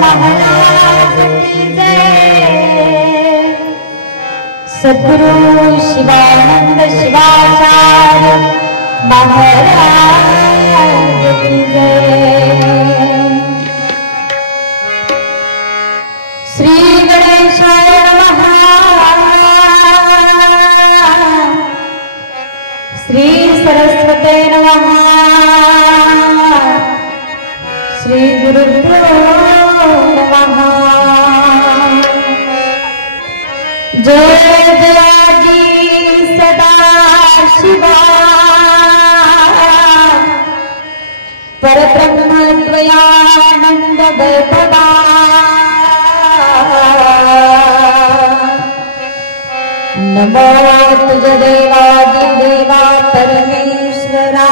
महाराज की जय। सद्गुरु शिवानंद शिवाचार्य महाराज की जय। श्री गणेशाय नमः। श्री सरस्वते नमः। श्री गुरुभ्यो नमः। जय जयाजी सदा शिवा परब्रह्म द्वयानंद वैभवा। नमो तुझ देवादिदेवा परमेश्वरा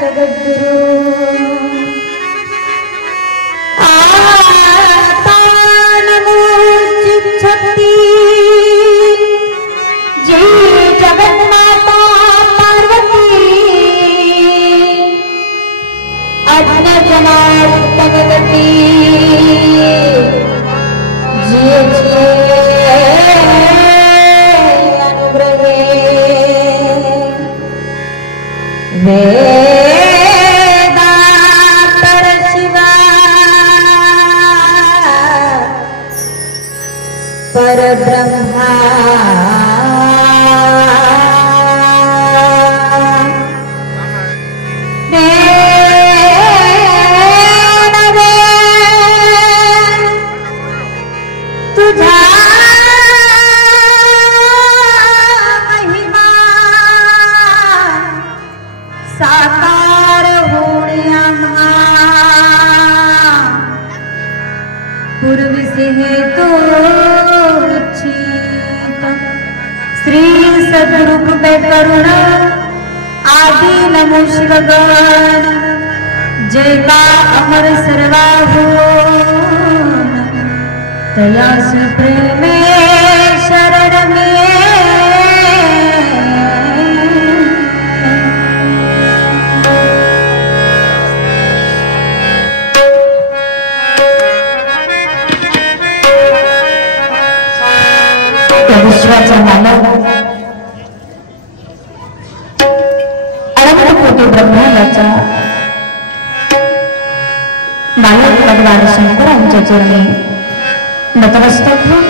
जगद्गुरु। शक्ति जय जगन्माता पार्वती अज्ञ जनार्दनगति जिये अनुग्रहे वेदांतर शिवा परब्रह्मा तुझा महिमा साकार होण्या पूर्वी से तो श्री सद्गुरु पे करुणा आदि नमो शिवगण। जय का अमर सर्वाभो तया से प्रेमे शरण में। विश्वाचा मानव अनंत कोटी ब्रह्मांडाचा नायक भगवान शंकरांच्या चरणी नतमस्तक होऊन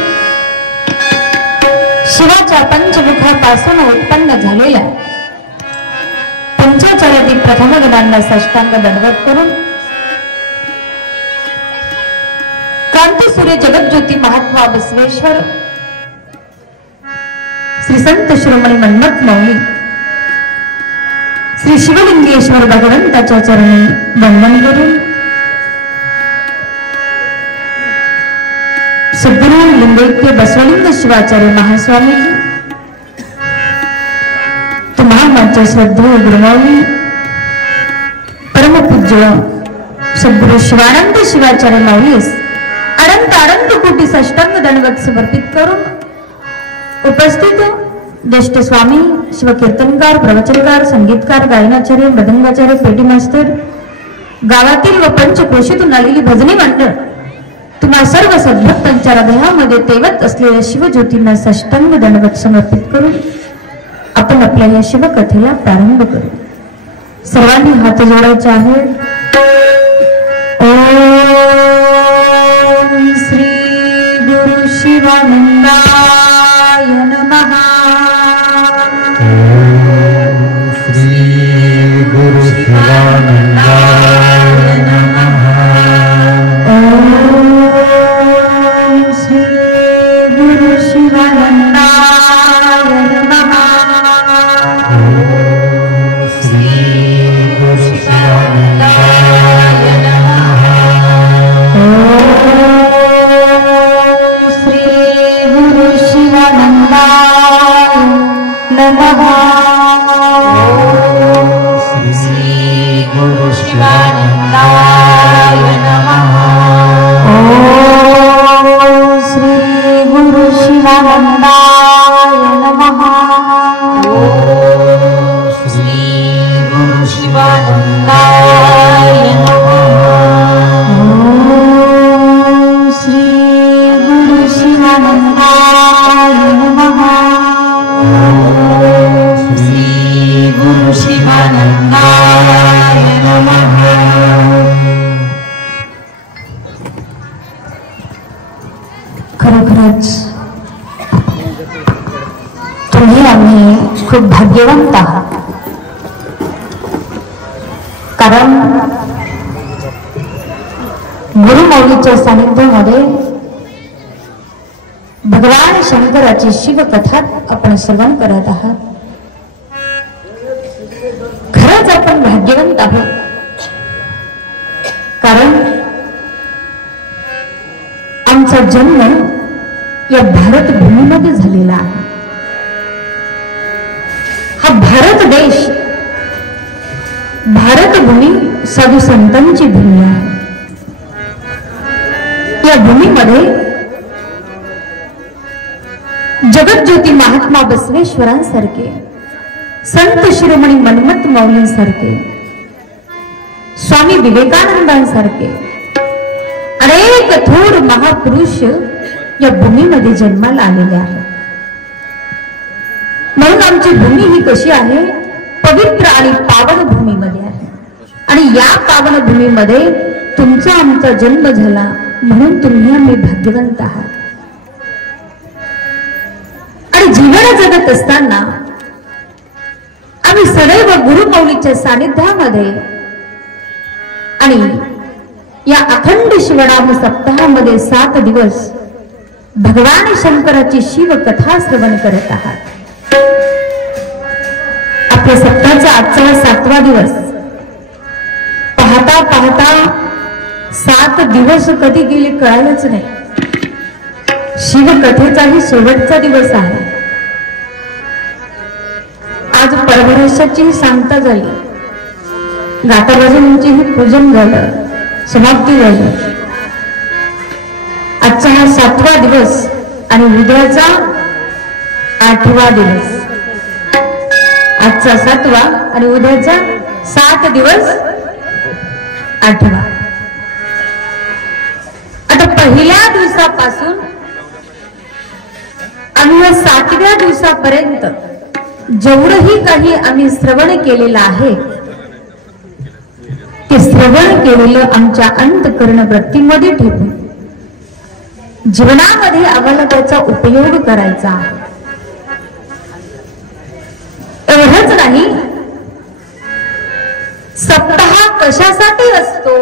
शिवाच्या पंचमुखापासून उत्पन्न झालेल्या पंचाचार्यातील प्रथम गणांना साष्टांग दंडवत करून कांती सूर्य जगज्योती महात्मा बसवेश्वर श्री संत शिरोमणी मन्मथ मौली श्री शिवलिंगेश्वर भगवंताच्या चरणी वंदन करून सद्गुरु लिंगैक्य बसवलिंग शिवाचार्य महास्वामी तुम्हा माझ्या श्रद्धेय गुरुमाऊली परमपूज्य सद्गुरु शिवानंद शिवाचार्य माऊलीस अनंत अनंत कोटी साष्टांग दंडवत समर्पित करून उपस्थित ज्येष्ठ स्वामी शिवकीर्तनकार प्रवचनकार संगीतकार गायनाचार्य मृदंगाचार्य पेटी मास्तर गावातील व पंचक्रोशीतून आलेली भजनी मंडळ तुम्हा सर्व सद्भक्तांच्या हृदयामध्ये तेवत असलेल्या शिवज्योतींना साष्टांग दंडवत समर्पित करून आपण आपल्या या शिवकथेला प्रारंभ करू। सर्वांनी हात जोडायचे आहेत। ओम श्री गुरु शिवानंदाय नमः। श्री गुरु शिवानंदाय नमः। ओम श्री गुरु शिवानंदाय नमः। श्री गुरु शिवानंदाय नमः। ओम श्री गुरु नमः। खरोखरच तुम्ही आम्ही खूप भाग्यवंत आहात, कारण गुरुमौलीच्या सानिध्यामध्ये भगवान शंकराची शिवकथा आपण श्रवण करत आहात। खरंच आपण भाग्यवंत आहोत, कारण आमचा जन्म या भारत भूमीमध्ये झालेला आहे। हा भारत देश, भारत भूमी साधू संतांची भूमी आहे। या भूमीमध्ये जगज्योती महात्मा बसवेश्वरांसारखे, संत शिरोमणी मन्मथ माऊलींसारखे, स्वामी विवेकानंदांसारखे अनेक थोर महापुरुष या भूमीमध्ये जन्माला आलेले आहेत। म्हणून आमची भूमी ही कशी आहे, पवित्र आणि पावन भूमीमध्ये आहे। आणि या पावन भूमीमध्ये तुमचा आमचा जन्म झाला, म्हणून तुम्ही आम्ही भाग्यवंत आहात। आणि जीवन जगत असताना आम्ही सदैव गुरुमौलीच्या सानिध्यामध्ये आणि या अखंड शिवनाम सप्ताहामध्ये 7 दिवस भगवान शंकराची शिवकथा श्रवण करत आहात। आपल्या सप्ताहाचा आजचा 7वा दिवस। पाहता पाहता 7 दिवस कधी गेले कळालंच नाही। शिवकथेचाही शेवटचा दिवस आहे। आज परभराशाची सांगता झाली, गाताबाजूंचेही पूजन झालं, समाप्ती झाली। आजचा हा 7वा दिवस आणि उद्याचा 8वा दिवस। आजचा 7वा आणि उद्याचा 7 दिवस 8वा। आता पहिल्या दिवसापासून आम्ही 7व्या दिवसापर्यंत जेवढंही काही आम्ही श्रवण केलेलं आहे ते श्रवण केलेलं आमच्या अंतःकरण वृत्तीमध्ये ठेवून जीवनामध्ये आम्हाला त्याचा उपयोग करायचा आहे। एवढंच नाही, सप्ताह कशासाठी असतो?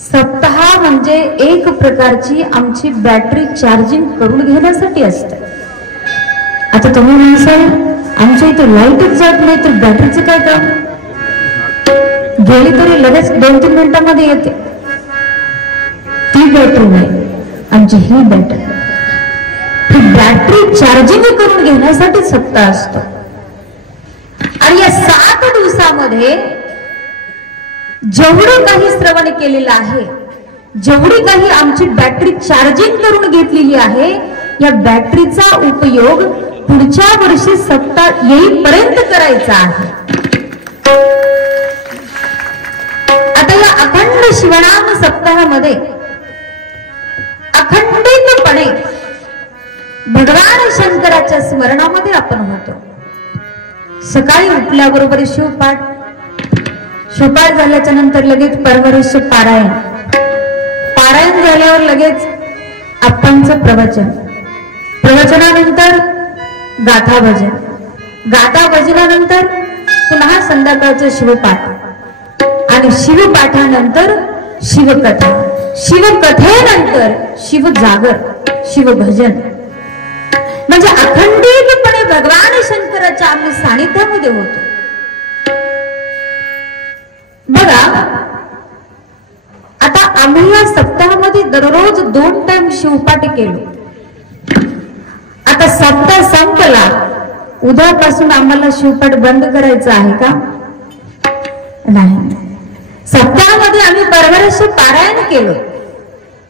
सप्ताह म्हणजे एक प्रकारची आमची बॅटरी चार्जिंग करून घेण्यासाठी असते। आता तुम्ही म्हणसाल आमच्या इथे लाईटच जात नाही तर बॅटरीचं काय काम? गेली तरी लगेच 2-3 मिनिटांमध्ये येते। ती बॅटरी नाही, आमची ही बॅटरी। ही बॅटरी चार्जिंग करून घेण्यासाठी सप्ताह असतो। आणि या 7 दिवसामध्ये जेवढं काही श्रवण केलेलं आहे, जेवढी काही आमची बॅटरी चार्जिंग करून घेतलेली आहे, या बॅटरीचा उपयोग पुढच्या वर्षी सप्ताह येईपर्यंत करायचा आहे। आता या अखंड शिवनाम सप्ताहामध्ये अखंडितपणे भगवान शंकराच्या स्मरणामध्ये आपण होतो। सकाळी उठल्याबरोबर शिवपाठ, शिवपाठ झाल्याच्या नंतर लगेच परवरिष्ठ पारायण, पारायण झाल्यावर लगेच आप्पांचं प्रवचन, प्रवचनानंतर गाथा भजन, गाथा भजनानंतर पुन्हा संध्याकाळचं शिवपाठ आणि शिवपाठानंतर शिवकथा, शिवकथेनंतर शिवजागर, शिवभजन। म्हणजे अखंडितपणे भगवान शंकराच्या आम्ही सानिध्यामध्ये होतो। बघा, आता आम्ही या सप्ताहामध्ये दररोज 2 टाइम शिवपाठ केलो। आता सप्ताह संपला, उद्यापासून आम्हाला शिवपाठ बंद करायचा आहे का? नाही। सप्ताहामध्ये आम्ही परवरिष्ठ पारायण केलो।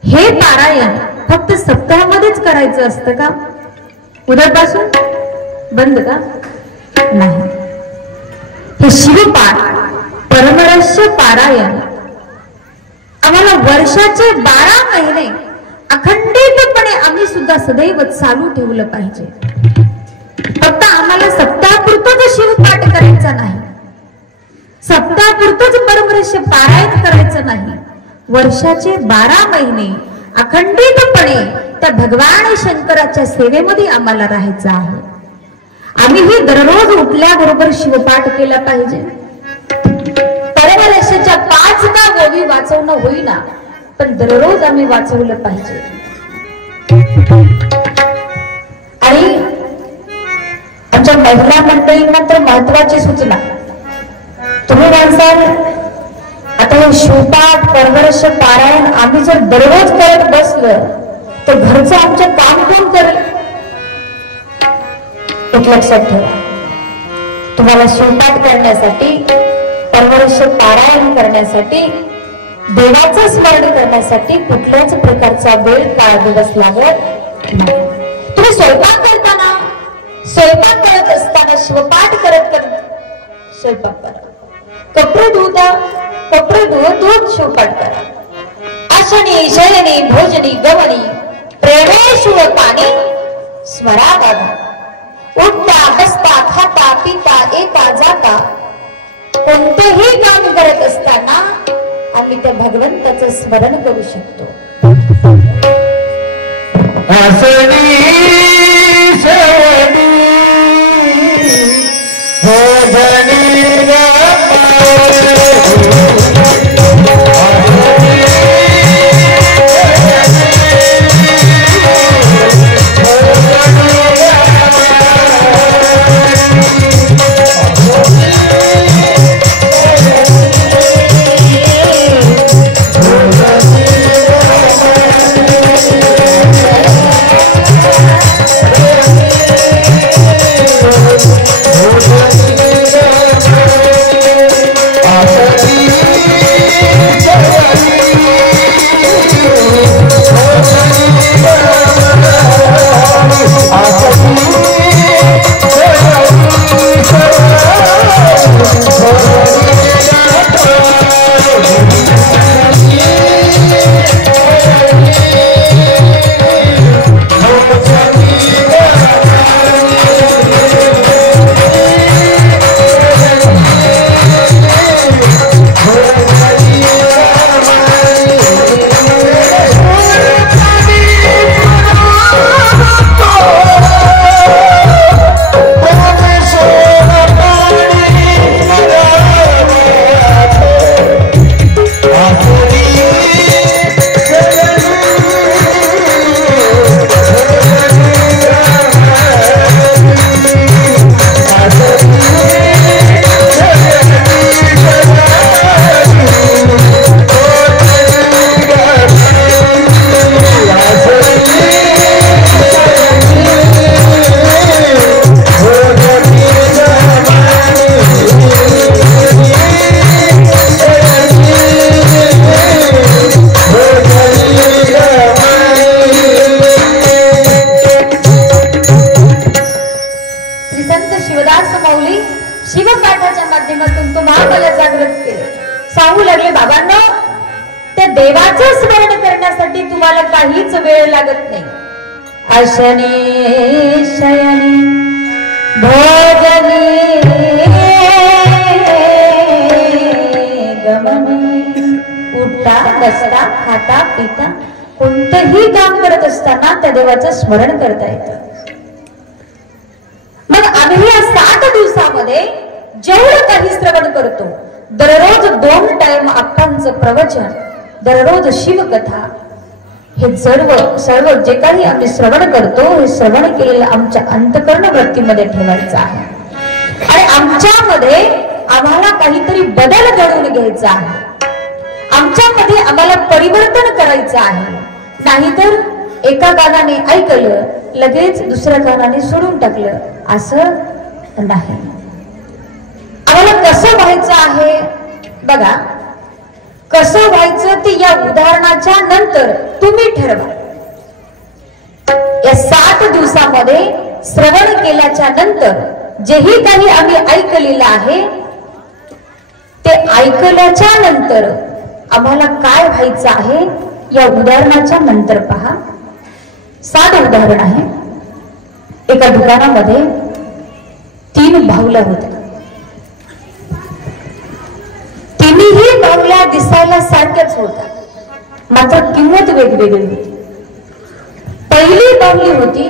हे पारायण फक्त सप्ताहामध्येच करायचं असतं का? उद्यापासून बंद का? नाही। हे शिवपाठ, परमरस्य पारायण आम्हाला वर्षाचे 12 महिने अखंडितपणे आम्ही सुद्धा सदैव चालू ठेवलं पाहिजे। फक्त आम्हाला सप्ताहापुरतं शिवपाठ करायचा नाही, सप्ताहापुरतच परमरहस्य पारायण करायचं नाही, वर्षाचे 12 महिने अखंडितपणे त्या भगवान शंकराच्या सेवेमध्ये आम्हाला राहायचं आहे. आम्हीही दररोज उठल्याबरोबर शिवपाठ केला पाहिजे. परमरहस्याच्या 5 गोवी वाचवणं होईना, पण दररोज आम्ही वाचवलं पाहिजे. आणि आमच्या महिला मंडळींना तर महत्वाची सूचना, तुम्ही माणसाल आता हे शिवपाठ परमरहस्य पारायण आम्ही जर दररोज करत बसलं तर घरचं आमचं काम कोण करेल? एक लक्षात ठेवा, तुम्हाला शिवपाठ करण्यासाठी, परमरहस्य पारायण करण्यासाठी, देवाचं स्मरण करण्यासाठी कुठल्याच प्रकारचा वेळ काळ दिवस लागत नाही. तुम्ही स्वयंपाक करताना, स्वयंपाक करत असताना शिवपाठ करत स्वयंपाक करा. कपडे धुता, कपडे धुवत शिवपाठ करा. आशनी शयनी भोजनी गवनी प्रेमे शिवपाणी स्मरा बाबा. उठता बसता खाता पिता येता जाता कोणतेही काम करत असताना आम्ही त्या भगवंताचं स्मरण करू शकतो. आसनी शयनी भोजनी सांगू लागले, बाबांनो त्या देवाचं स्मरण करण्यासाठी तुम्हाला काहीच वेळ लागत नाही. आशनी शयनी भोजनी गमनी, उठता बसता खाता पिता कोणतंही काम करत असताना त्या देवाचं स्मरण करता येतं. मग आम्ही या 7 दिवसामध्ये जेवढं काही श्रवण करतो, दररोज 2 टाइम आप्पांचं प्रवचन, दररोज शिवकथा, हे सर्व जे काही आम्ही श्रवण करतो, हे श्रवण केलेलं आमच्या अंतःकरण वृत्तीमध्ये ठेवायचं आहे. आणि आमच्यामध्ये आम्हाला काहीतरी बदल घडवून घ्यायचा आहे, आमच्यामध्ये आम्हाला परिवर्तन करायचं आहे. नाहीतर एका कानाने ऐकलं लगेच दुसऱ्या कानाने सोडून टाकलं असं नाही. आम्हाला कसं व्हायचं आहे बघा, कसं व्हायचं ते या उदाहरणाच्या नंतर तुम्ही ठरवा. या 7 दिवसामध्ये श्रवण केल्याच्या नंतर जेही काही आम्ही ऐकलेलं आहे ते ऐकल्याच्या नंतर आम्हाला काय व्हायचं आहे या उदाहरणाच्या नंतर पहा. 7 उदाहरण आहे. एका दुकानामध्ये 3 भावल्या होत्या. बाहुल्या दिसायला सारख्याच होत्या, मात्र किंमत वेगवेगळी होती. पहिली बाहुली होती,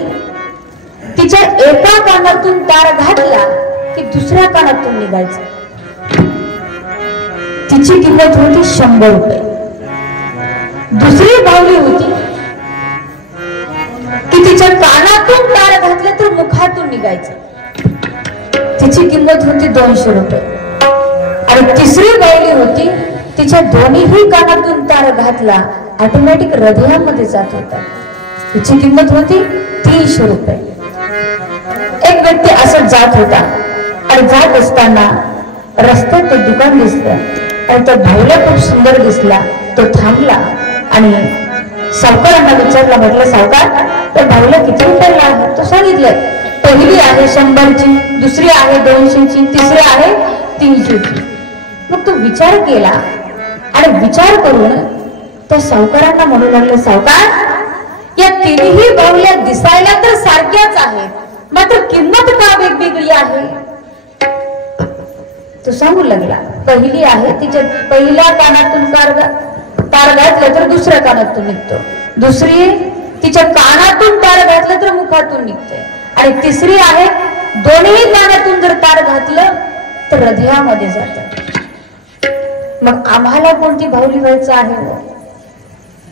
तिच्या एका कानातून तार घातला की दुसऱ्या कानातून निघायचं. तिची किंमत होती 100 रुपये. दुसरी बाहुली होती की तिच्या कानातून तार घातलं तर मुखातून निघायचं, तिची किंमत होती 200 रुपये. आणि तिसरी बाहुली होती, तिच्या दोन्हीही कानातून तार घातला ऑटोमॅटिक हृदयामध्ये जात होता, तिची किंमत होती 300 रुपये. एक व्यक्ती असं जात होता आणि जात असताना रस्त्यात ते दुकान दिसलं आणि त्या बाहुल्या खूप सुंदर दिसला. तो थांबला आणि सावकारांना विचारला, म्हटलं सावकार, त्या बाहुल्या किती रुपयाला आहे? तो सांगितलं, पहिली आहे 100ची, दुसरी आहे 200ची, तिसरी आहे 300ची. मग तो विचार केला आणि विचार करून त्या सावकारांना म्हणू लागले, सावकार, या तिन्ही बाहुल्या दिसायला तर सारख्याच आहेत, मात्र किंमत का वेगवेगळी आहे? तो सांगू लागला, पहिली आहे, तिच्या पहिल्या कानातून तार घातलं तर दुसऱ्या कानातून निघतो. दुसरी, तिच्या कानातून तार घातलं तर मुखातून निघते. आणि तिसरी आहे, दोन्ही कानातून जर तार घातलं तर हृदयामध्ये जात. मग आम्हाला कोणती बाहुली व्हायचं आहे?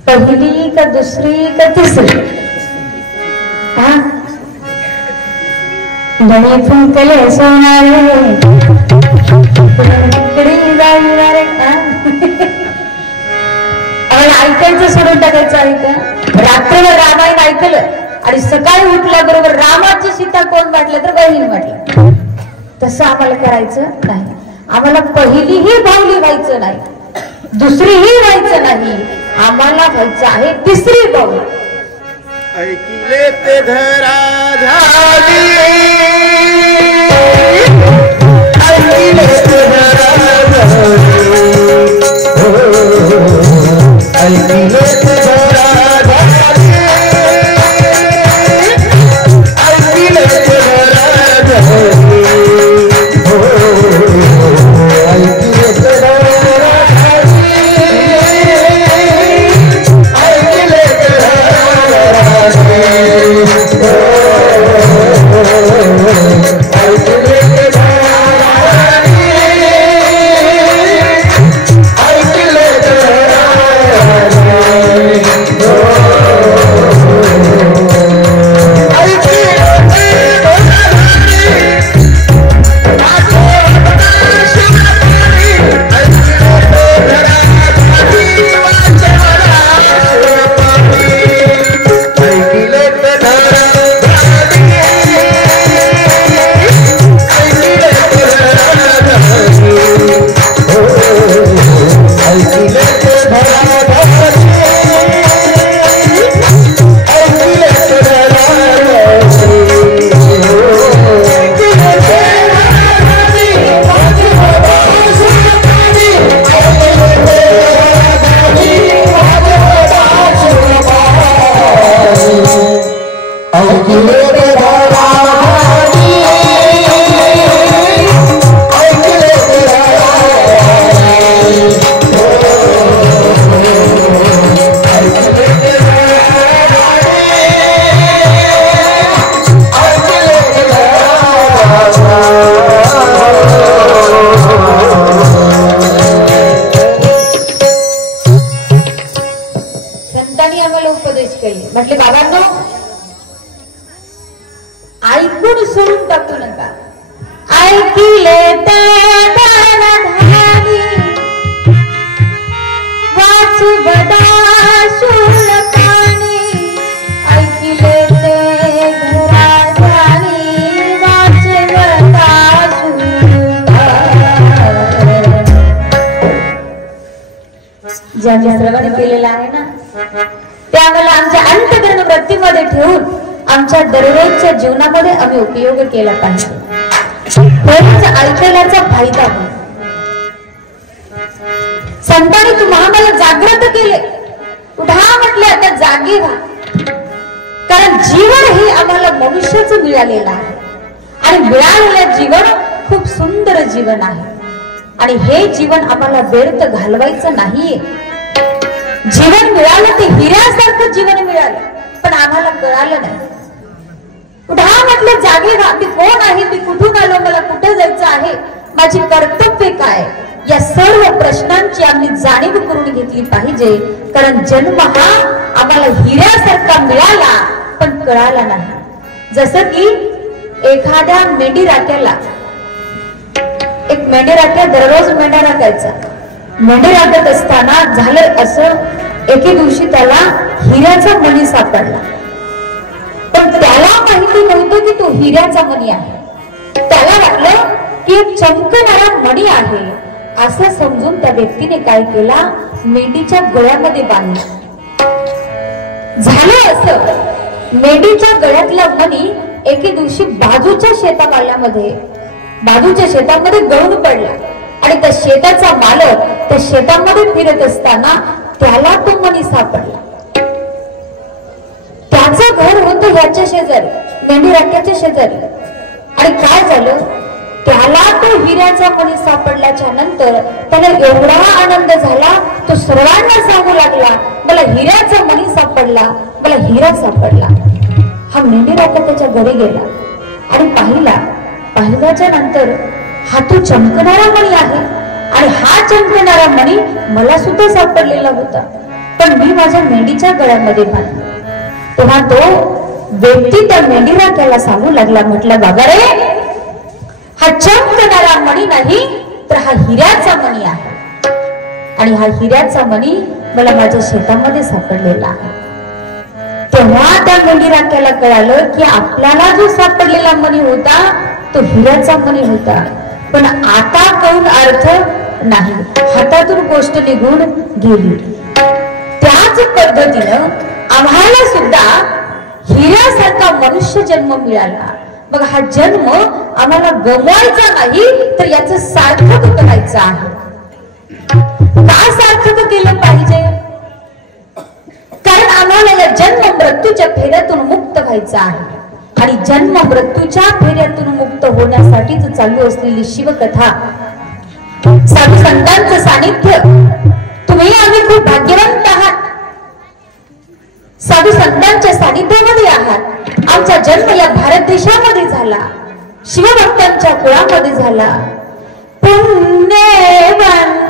पहिली का दुसरी का तिसरी? हा, धनी फुंकले सोनारे ऐकायचं सोडून टाकायचं आहे का? रात्रभर रामायण ऐकलं आणि सकाळी उठल्याबरोबर रामाची सीता कोण वाटलं तर बहीण वाटलं. तसं आम्हाला करायचं नाही. आम्हाला पहिलीही बाहुली व्हायचं नाही, दुसरीही व्हायचं नाही, आम्हाला व्हायचं आहे तिसरी बाहुली. ऐकिले ते धरा झाली, ऐकिले ते धरा झाली, ऐकिले ते धरा झाली, ऐकिले ते धरा झाली, ऐकिले ते धरा झाली, ऐकिले ते धरा म्हटले, बाबांनो, ऐकून सोडून टाकू नका. ऐकिले ते वाचू बदा शुल्कानी, ऐकिले ते घराजानी वाचे बदा शुल्का. ज्यांनी श्रवण केलेलं आहे ना, ते आम्हाला आमच्या अंतःकरण वृत्तीमध्ये ठेवून आमच्या दररोजच्या जीवनामध्ये आम्ही उपयोग केला पाहिजे. तरच ऐकल्याचा फायदा होईल. संतांनी तुम्हाला जागृत केले, उठा म्हटले, आता जागी व्हा. कारण जीवन हे आम्हाला मनुष्याचं मिळालेलं आहे आणि मिळालेलं जीवन खूप सुंदर जीवन आहे. आणि हे जीवन आम्हाला व्यर्थ घालवायचं नाहीये. जीवन मिळालं ते हिऱ्यासारखं जीवन मिळालं, पण आम्हाला कळालं नाही. कुठं म्हटलं जागे व्हा, मी कोण आहे, मी कुठून आलो, मला कुठे जायचं आहे, माझी कर्तव्य काय, या सर्व प्रश्नांची आम्ही जाणीव करून घेतली पाहिजे. कारण जन्म हा आम्हाला हिऱ्यासारखा मिळाला पण कळाला नाही. जसं की एखाद्या मेंढी राख्याला, एक मेंढी राख्या दररोज मेंढा राखायचा. मेंढी राखत असताना झालं असं, एके दिवशी त्याला हिऱ्याचा मणी सापडला. पण त्याला माहिती नव्हतं की तो हिऱ्याचा मणी आहे. त्याला वाटलं की एक चमकणारा मणी आहे असं समजून त्या व्यक्तीने काय केला, मेंढीच्या गळ्यामध्ये बांधला. झालं असं, मेंढीच्या गळ्यातला मणी एके दिवशी बाजूच्या शेतामध्ये गळून पडला आणि त्या शेताचा मालक त्या शेतामध्ये फिरत असताना त्याला तो मणी सापडला. त्याचं घर होतं ह्याच्या शेजारी, मेंढी राख्याच्या शेजारी. आणि काय झालं, त्याला तो हिऱ्याचा मणी सापडल्याच्या नंतर त्याला एवढा आनंद झाला, तो सर्वांना सांगू लागला, मला हिऱ्याचा मणी सापडला, मला हिरा सापडला. हा मेंढी राखा त्याच्या घरी गेला आणि पाहिल्याच्या नंतर हा तो चमकणारा मणी आहे आणि हा चमकणारा मणी मला सुद्धा सापडलेला होता, पण मी माझ्या मेंढीच्या गळ्यामध्ये बांधला. तेव्हा तो व्यक्ती त्या मेंढी राख्याला सांगू लागला, म्हटलं बाबा रे, हा चमकणारा मणी नाही तर हा हिऱ्याचा मणी आहे आणि हा हिऱ्याचा मणी मला माझ्या शेतामध्ये सापडलेला आहे. तेव्हा त्या मेंढी राख्याला कळालं की आपल्याला जो सापडलेला मणी होता तो हिऱ्याचा मणी होता, पण आता कळून अर्थ नाही, हातातून गोष्ट निघून गेली. त्याच पद्धतीनं आम्हाला सुद्धा हिऱ्यासारखा मनुष्य जन्म मिळाला. मग हा जन्म आम्हाला गमवायचा नाही तर याचं सार्थक करायचं आहे. का सार्थक केलं पाहिजे? कारण आम्हाला या जन्म मृत्यूच्या फेऱ्यातून मुक्त व्हायचं आहे आणि जन्म मृत्यूच्या फेऱ्यातून मुक्त होण्यासाठीच चालू असलेली शिवकथा, साधू संतांचं सानिध्य, तुम्ही आम्ही खूप भाग्यवंत आहात, साधू संतांच्या सानिध्यामध्ये आहात. आमचा जन्म या भारत देशामध्ये झाला, शिवभक्तांच्या कुळामध्ये झाला. पुण्यवंत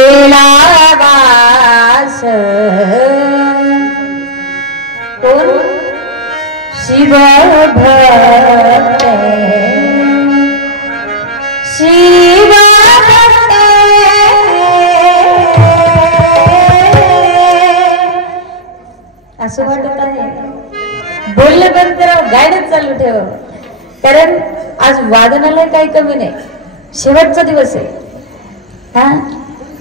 केला वास कोण शिव भक्त शिव भक्त असं वाटत आहे बोललं बंद करा गायनच चालू ठेव कारण आज वादनाला काही कमी नाही शेवटचा दिवस आहे हा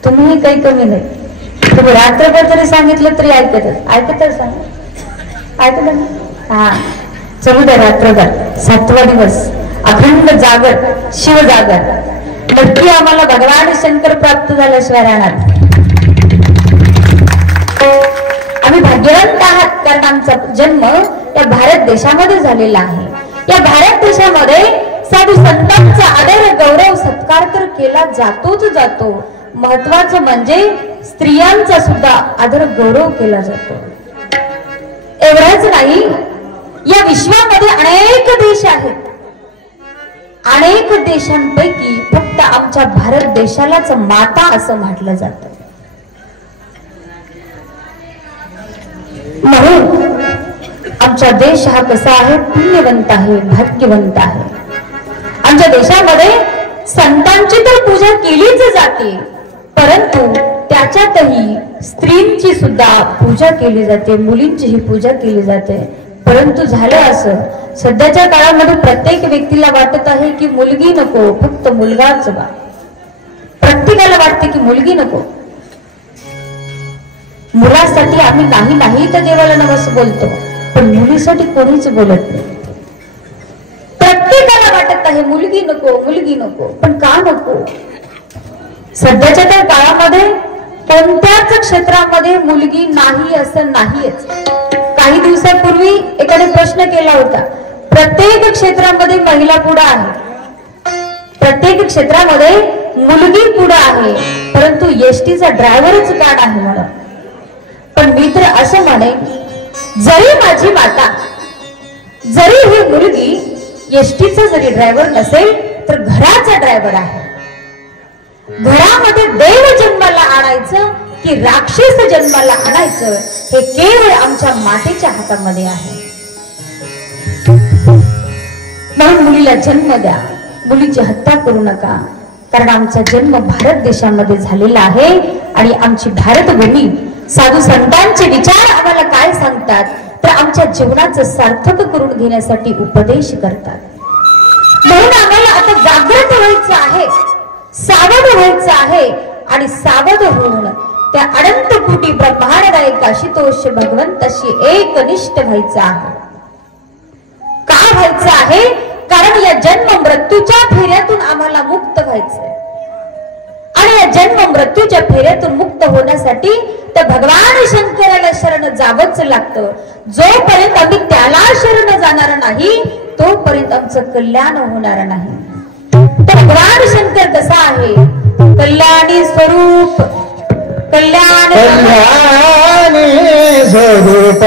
तुम्ही काही कमी नाही तुम्ही रात्रभर तरी सांगितलं तरी ऐकतच सांग ऐकत हा चलू द्या रात्रभर 7वा दिवस अखंड जागर शिव जागर नक्की आम्हाला भगवान शंकर प्राप्त झाल्याशिवाय राहणार आम्ही भाग्यवंत आहात कारण आमचा जन्म या भारत देशामध्ये झालेला आहे या भारत देशामध्ये साधू संतांचा आदर गौरव सत्कार तर केला जातोच जातो महत्वाचं म्हणजे स्त्रियांचा सुद्धा आदर गौरव केला जातो एवढंच नाही या विश्वामध्ये अनेक देश आहेत अनेक देशांपैकी फक्त आमच्या भारत देशालाच माता असं म्हटलं जातं म्हणून आमचा देश हा कसा आहे पुण्यवंत आहे भाग्यवंत आहे आमच्या देशामध्ये संतांची तर पूजा केलीच जाते परंतु त्याच्यातही स्त्रींची सुद्धा पूजा केली जाते मुलींचीही पूजा केली जाते परंतु झालं असं सध्याच्या काळामध्ये प्रत्येक व्यक्तीला वाटत आहे की मुलगी नको फक्त मुलगाच बा प्रत्येकाला वाटते की मुलगी नको मुलासाठी आम्ही नाही तर देवाला नवस बोलतो पण मुलीसाठी कोणीच बोलत नाही प्रत्येकाला वाटत आहे मुलगी नको पण का नको सध्याच्या त्या काळामध्ये कोणत्याच क्षेत्रामध्ये मुलगी नाही असं नाहीच काही दिवसांपूर्वी एकाने प्रश्न केला होता प्रत्येक क्षेत्रामध्ये महिला पुढे आहे प्रत्येक क्षेत्रामध्ये मुलगी पुढे आहे परंतु एसटीचा ड्रायव्हरच का नाही म्हणून पण मी तर असं म्हणे जरी माझी माता जरी ही मुलगी एसटीचा जरी ड्रायव्हर नसेल तर घराचा ड्रायव्हर आहे घरामध्ये देव जन्माला आणायचं की राक्षस जन्माला आणायचं हे केवळ आमच्या मातेच्या हातामध्ये आहे म्हणून मुलीला जन्म द्या मुलीची हत्या करू नका कारण आमचा जन्म भारत देशामध्ये झालेला आहे आणि आमची भारतभूमी साधू संतांचे विचार आम्हाला काय सांगतात तर आमच्या जीवनाचं सार्थक करून घेण्यासाठी उपदेश करतात म्हणून आम्हाला आता जागृत व्हायचं आहे सावध व्हायचं आहे आणि सावध होऊन त्या अनंत कोटी ब्रह्मांडनायक आशुतोष भगवंताशी एकनिष्ठ व्हायचं आहे का व्हायचं आहे कारण या जन्म मृत्यूच्या फेऱ्यातून आम्हाला मुक्त व्हायचंय आणि या जन्म मृत्यूच्या फेऱ्यातून मुक्त होण्यासाठी त्या भगवान शंकराला शरण जावंच लागतं जोपर्यंत आम्ही त्याला शरण जाणार नाही तोपर्यंत आमचं कल्याण होणार नाही तर भगवान शंकर कसा आहे कल्याणी स्वरूप कल्याणी स्वरूप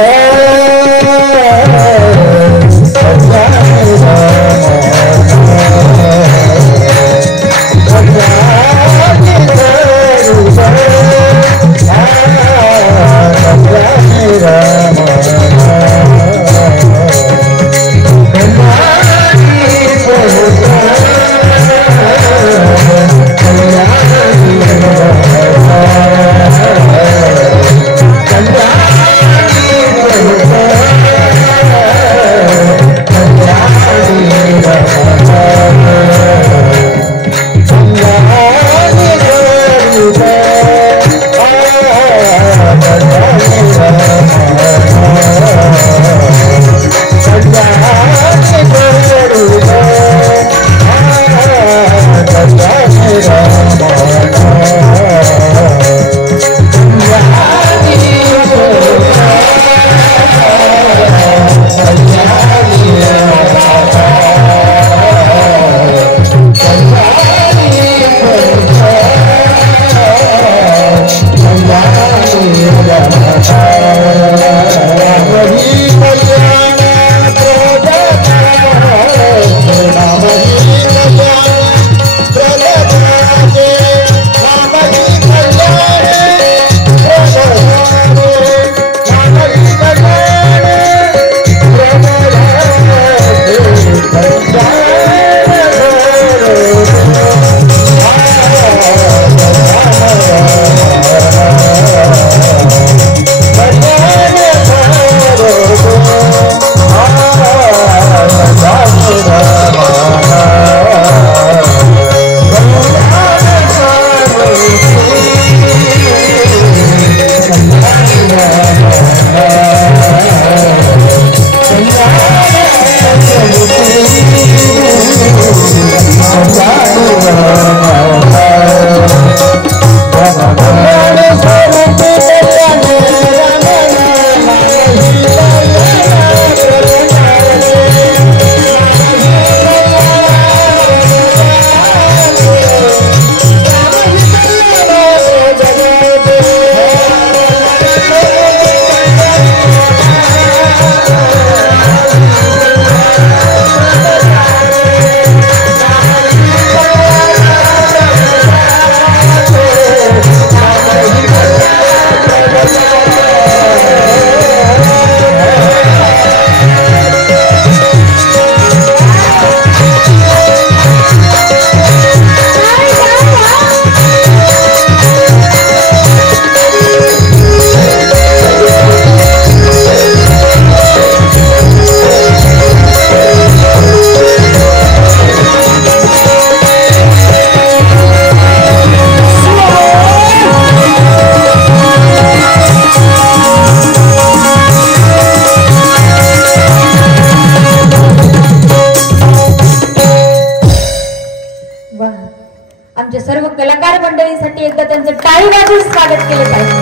टाळ्यांनी स्वागत केलं पाहिजे.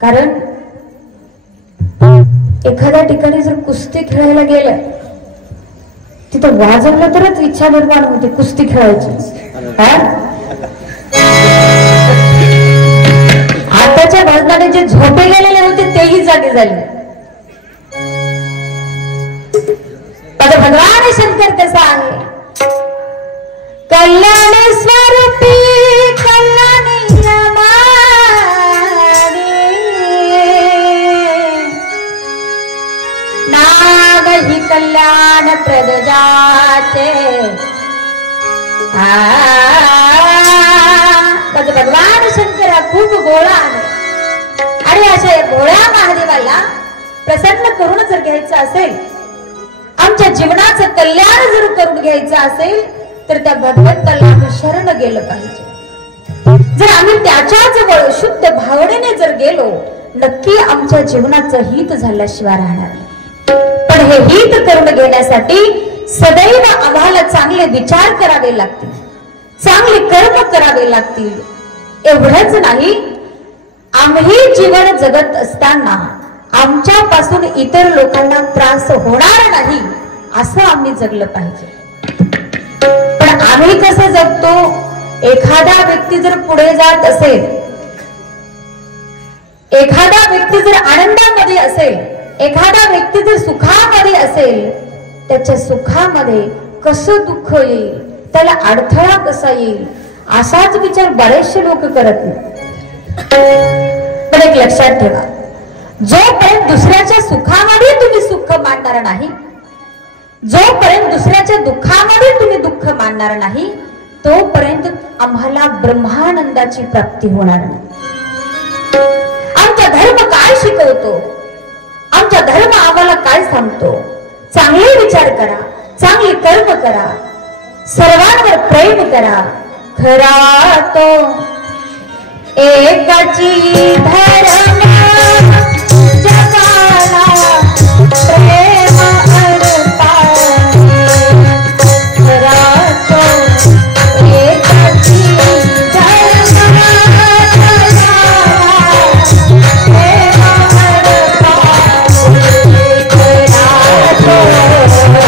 कारण एखाद्या ठिकाणी जर कुस्ती खेळायला गेलं तिथं वाजवलं तरच इच्छा निर्माण होते कुस्ती खेळायची. आताच्या भाजनाने जे झोपे गेलेले होते तेही जागे झाले. पण भगवान शंकर कसा आहे, कल्याणी स्वरूपी कल्याणी नाग ही कल्याण प्रदजाचे. भगवान शंकर हा खूप गोळा आहे आणि अशा या गोळ्या महादेवाला प्रसन्न करून जर घ्यायचं असेल, आमच्या जीवनाचं कल्याण जर करून घ्यायचं असेल तर त्या भगवंताला आम्ही शरण गेलं पाहिजे. जर आम्ही त्याच्या जवळ शुद्ध भावनेने जर गेलो नक्की आमच्या जीवनाचं हित झाल्याशिवाय राहणार. पण हे हित करून घेण्यासाठी सदैव आम्हाला चांगले विचार करावे लागतील, चांगले कर्म करावे लागतील. एवढंच नाही, आम्ही जीवन जगत असताना आमच्यापासून इतर लोकांना त्रास होणार नाही असं आम्ही जगलं पाहिजे. पण आम्ही कसं जगतो, एखादा व्यक्ती जर पुढे जात असेल, एखादा व्यक्ती जर आनंदामध्ये असेल, एखादा व्यक्ती जर सुखामध्ये असेल, त्याच्या सुखामध्ये कसं दुःख येईल, त्याला अडथळा कसा येईल असाच विचार बरेचसे लोक करत नाही. पण एक लक्षात ठेवा, जोपर्यंत दुसऱ्याच्या सुखामध्ये तुम्ही सुख मानणार नाही, जोपर्यंत दुसऱ्याच्या दुःखामध्ये तुम्ही दुःख मानणार नाही, तोपर्यंत आम्हाला ब्रह्मानंदाची प्राप्ती होणार नाही. आमचा धर्म काय शिकवतो, आमचा धर्म आम्हाला काय सांगतो, चांगले विचार करा, चांगले कर्म करा, सर्वांवर प्रेम करा. खरा तो एकाची धर्म जगाला प्रेम अर्पावे. खरा तो एकाची धर्म जगाला प्रेम अर्पावे. खरा तो एकाची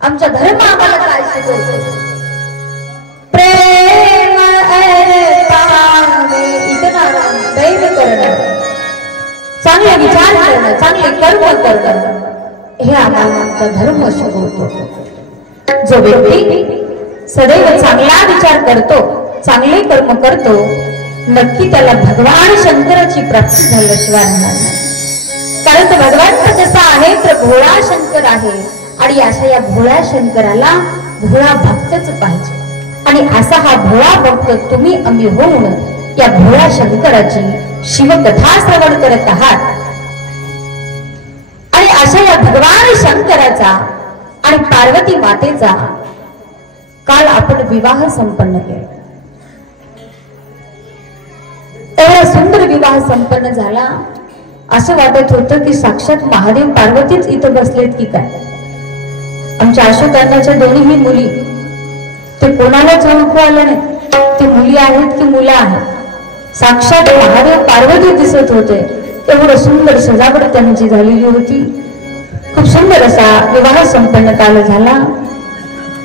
आमचा धर्म आम्हाला काय शिकवतो, प्रेम अर्पावे. इतरांना दैव करणं, चांगले विचार करणं, चांगले कर्म करणं हे आम्हाला आमचा धर्म शिकवतो. जो व्यक्ती सदैव चांगला विचार करतो, चांगले कर्म करतो, नक्की त्याला भगवान शंकराची प्राप्ती झाल्याशिवाय राहणार नाही. कारण तो भगवान जसा आहे तर भोळा शंकर आहे आणि अशा या भोळ्या शंकराला भोळा भक्तच पाहिजे. आणि असा हा भोळा भक्त तुम्ही आम्ही होऊन या भोळ्या शंकराची शिवकथा श्रवण करत आहात. आणि अशा या भगवान शंकराचा आणि पार्वती मातेचा काल आपण विवाह संपन्न केला. एवढा सुंदर विवाह संपन्न झाला, असं वाटत होतं की साक्षात महादेव पार्वतीच इथं बसलेत की काय. आमच्या अशोकांनाच्या दोन्ही मुली ते कोणालाच ओळखू आलं नाही ते मुली आहेत की मुलं आहेत. साक्षात महादेव पार्वती दिसत होते. एवढं सुंदर सजावट त्यांची झालेली होती. खूप सुंदर असा विवाह संपन्न काल झाला.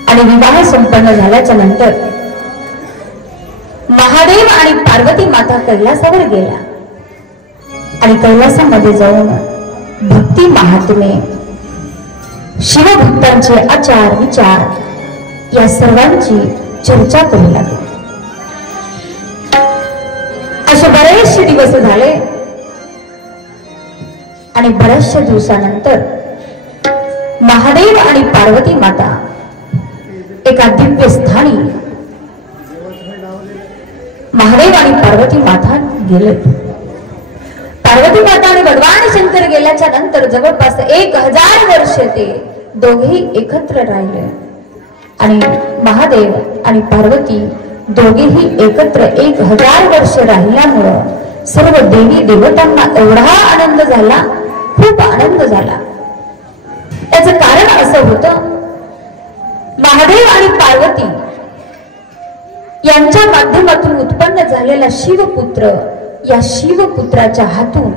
आणि विवाह संपन्न झाल्याच्या नंतर महादेव आणि पार्वती माता कैलासावर गेल्या आणि कैलासामध्ये जाऊन भक्ती महात्मे, शिवभक्तांचे आचार विचार या सर्वांची चर्चा करू लागले. असे बरेचसे दिवस झाले आणि बऱ्याचशा दिवसानंतर महादेव आणि पार्वती माता एका दिव्य स्थानी महादेव आणि पार्वती माता गेले. पार्वती माता आणि भगवान शंकर गेल्याच्या नंतर जवळपास 1000 वर्ष ते दोघेही एकत्र राहिले. आणि महादेव आणि पार्वती दोघेही एकत्र 1000 वर्ष राहिल्यामुळं सर्व देवी देवतांना एवढा आनंद झाला, खूप आनंद झाला. याचं कारण असं होतं, महादेव आणि पार्वती यांच्या माध्यमातून उत्पन्न झालेला शिवपुत्र, या शिवपुत्राच्या हातून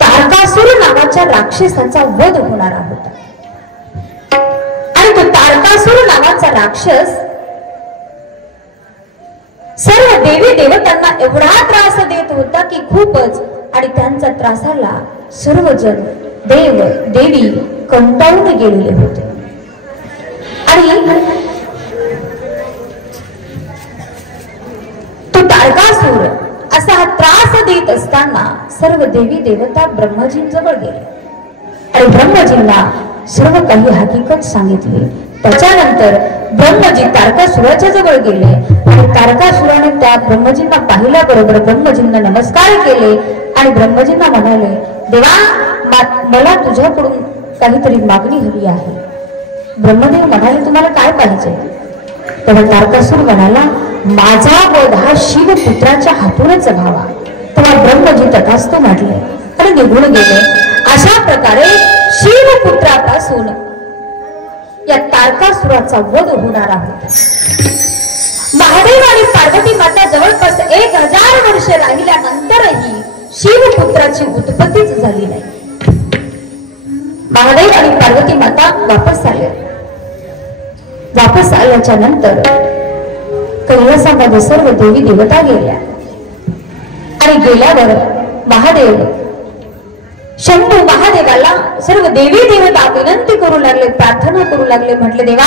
तारकासुर नावाच्या राक्षसाचा वध होणार होता. आणि तो तारकासुर नावाचा राक्षस सर्व देवी देवतांना एवढा त्रास देत होता की खूपच. आणि त्यांच्या त्रासाला सर्वजण देव देवी कंटाळून गेलेले होते. आणि तो तारकासुर असा हा त्रास देत असताना सर्व देवी देवता ब्रह्मजींजवळ गेले आणि ब्रह्मजींना सर्व काही हकीकत सांगितली. त्याच्यानंतर ब्रह्मजी तारकासुराच्या जवळ गेले आणि तारकासुराने त्या ब्रह्मजींना पाहिल्याबरोबर ब्रह्मजींना नमस्कार केले आणि ब्रह्मजींना म्हणाले, देवा मला तुझ्याकडून काहीतरी मागणी हवी आहे. ब्रह्मदेव म्हणाले, तुम्हाला काय पाहिजे? तेव्हा तारकासुर म्हणाला, माझा वध हा शिवपुत्राच्या हातूनच व्हावा. तेव्हा ब्रह्मजी तथास्तु म्हटले आणि निघून गेले. अशा प्रकारे शिवपुत्रापासून या तारकासुराचा वध होणार आहे. महादेव आणि पार्वती माता जवळपास 1000 वर्ष राहिल्यानंतरही शिवपुत्राची उत्पत्तीच झाली नाही. महादेव आणि पार्वती माता वापस आले. वापस आल्याच्या नंतर कैलासामध्ये सर्व देवी देवता गेल्या आणि गेल्यावर महादेव शंभू महादेवाला सर्व देवी देवता विनंती करू लागले, प्रार्थना करू लागले. म्हटले, देवा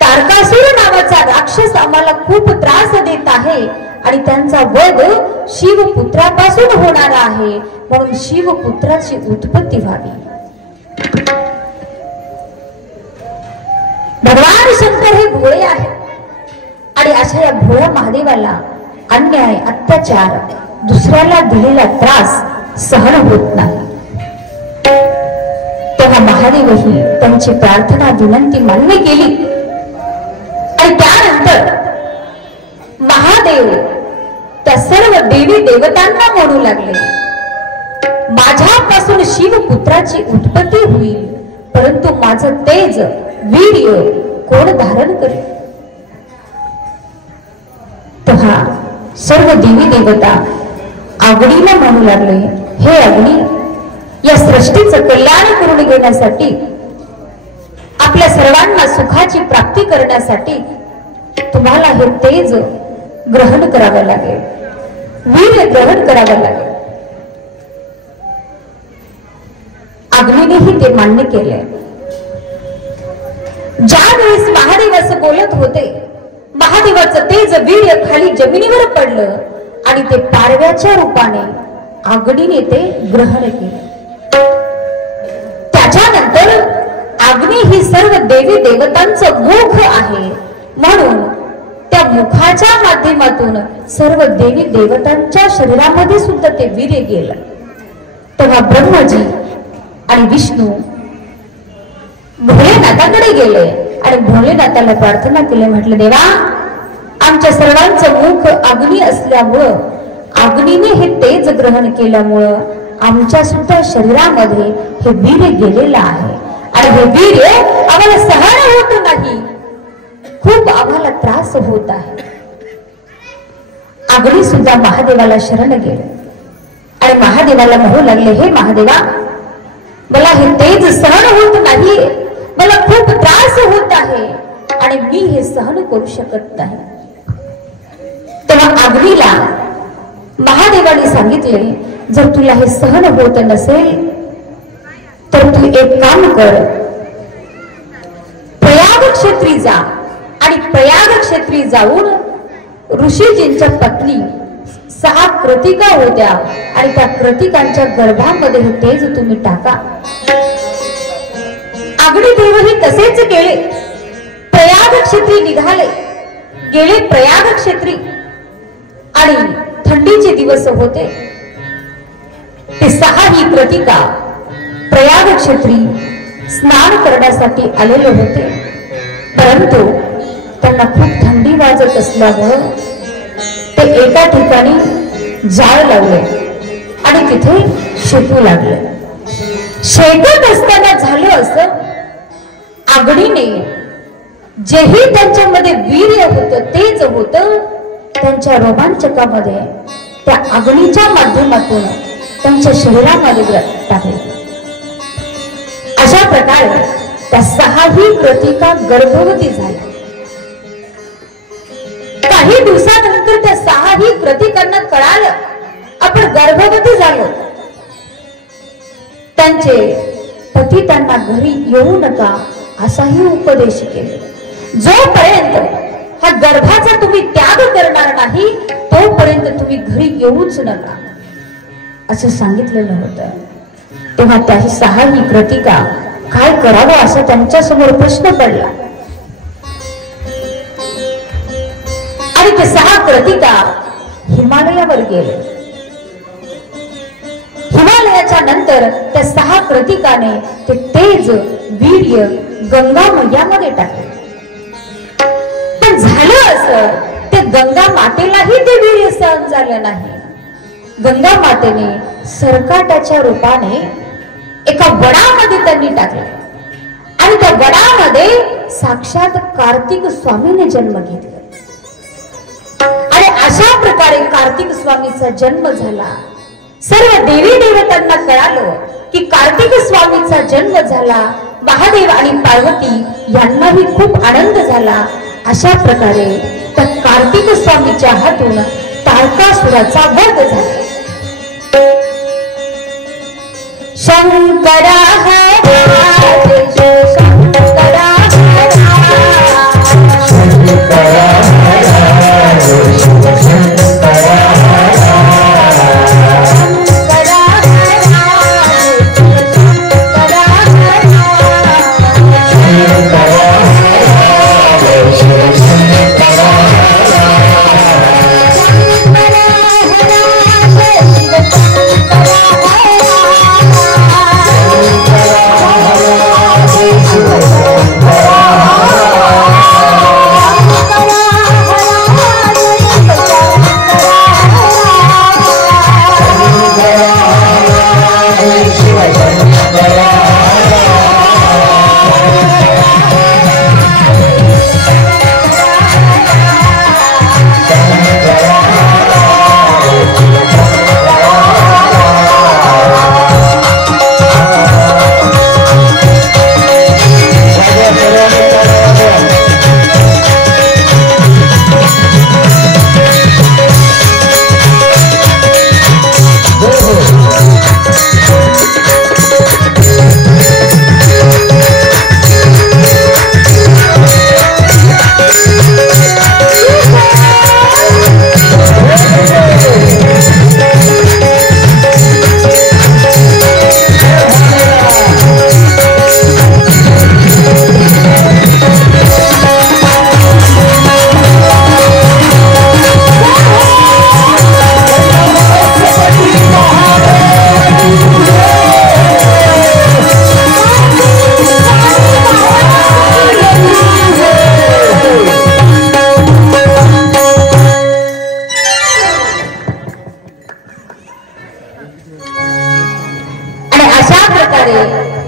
तारकासुर नावाचा राक्षस आम्हाला खूप त्रास देत आहे आणि त्यांचा वध शिवपुत्रापासून होणार आहे, म्हणून शिवपुत्राची उत्पत्ती व्हावी. भगवान शंकर हे भोळे आहे आणि अशा या भोळ्या महादेवाला अन्याय अत्याचार दुसऱ्याला दिलेला त्रास सहन होत नाही. तेव्हा महादेवही त्यांची प्रार्थना विनंती मान्य केली आणि त्यानंतर महादेव त्या सर्व देवी देवतांना म्हणू लागले, माझ्यापासून शिवपुत्राची उत्पत्ती होईल, परंतु माझं तेज वीर्य कोण धारण करेल? तेव्हा सर्व देवी देवता अग्नीला म्हणू लागले, हे अग्नी, या सृष्टीचं कल्याण करून घेण्यासाठी, आपल्या सर्वांना सुखाची प्राप्ती करण्यासाठी तुम्हाला हे तेज ग्रहण करावं लागेल, वीर्य ग्रहण करावं लागेल. अग्नीनेही ते मान्य केले. ज्या वेळेस महादेव असं बोलत होते, महादेवाचं तेज वीर्य खाली जमिनीवर पडलं आणि ते पारव्याच्या रूपाने अग्नीने ते ग्रहण केले. त्याच्यानंतर अग्नी ही सर्व देवी देवतांचं मुख आहे, म्हणून त्या मुखाच्या माध्यमातून सर्व देवी देवतांच्या शरीरामध्ये सुद्धा ते वीर्य गेलं. तेव्हा ब्रह्मजी आणि विष्णू भोलेनाथाकडे गेले आणि भोलेनाथाला प्रार्थना केली. म्हटलं, देवा आमच्या सर्वांचं मुख अग्नी असल्यामुळं, अग्नीने हे तेज ग्रहण केल्यामुळं आमच्या सुद्धा शरीरामध्ये हे वीर्य गेलेलं आहे आणि हे वीर्य आम्हाला सहन होत नाही. खूप आम्हाला त्रास होत आहे. आगडी सुद्धा महादेवाला शरण गेले आणि महादेवाला म्हणू लागले, हे महादेवा, मला हे तेज सहन होत नाही, मला खूप त्रास होत आहे आणि मी हे सहन करू शकत नाही. तेव्हा आगडीला महादेवाने सांगितले, जर तुला हे सहन होत नसेल तर तू एक काम कर, प्रयाग क्षेत्री जा आणि प्रयाग क्षेत्री जाऊन ऋषीजींच्या पत्नी 6 कृतिका होत्या आणि त्या कृतिकांच्या गर्भामध्ये हे तेज तुम्ही टाका. आगडी देवही तसेच केले. प्रयाग क्षेत्री निघाले, गेले प्रयाग क्षेत्री आणि थंडीचे दिवस होते. ते 6 कृतिका प्रयाग क्षेत्री स्नान करण्यासाठी आलेले होते. परंतु त्यांना खूप थंडी वाजत असल्यामुळे ते एका ठिकाणी जाळ लावले आणि तिथे शेकू लागले. शेकत असताना झालं असं, आगडीने जेही त्यांच्यामध्ये वीर्य होतं, तेज होतं, त्यांच्या रोमांचकामध्ये त्या अग्नीच्या माध्यमातून त्यांच्या शरीरामध्ये टाकले. अशा प्रकारे त्या 6 कृतिका गर्भवती झाल्या. काही दिवसानंतर त्या 6 कृतिकांना कळालं आपण गर्भवती झालो. त्यांचे पती त्यांना घरी येऊ नका असाही उपदेश केले. जोपर्यंत हा गर्भाचा तुम्ही त्याग करणार नाही तोपर्यंत तुम्ही घरी येऊच नका असं सांगितलेलं होतं. तेव्हा त्या 6 कृतिका काय करावं असा त्यांच्या समोर प्रश्न पडला आणि ते 6 कृतिका हिमालयावर गेले. हिमालयाच्या नंतर त्या 6 कृतिकाने ते तेज वीर्य गंगा मैयामध्ये टाकले. पण झालं असं, ते गंगा मातेलाही ते वीर्य सहन झालं नाही. गंगा मातेने सरकाटाच्या रूपाने एका वडामध्ये त्यांनी टाकले आणि त्या वडामध्ये साक्षात कार्तिक स्वामीने जन्म घेतला आणि अशा प्रकारे कार्तिक स्वामीचा जन्म झाला. सर्व देवी देवतांना कळालं की कार्तिक स्वामीचा जन्म झाला. महादेव आणि पार्वती यांनाही खूप आनंद झाला. अशा प्रकारे त्या कार्तिक स्वामीच्या हातून तारकासुराचा वध झाला. शंकरा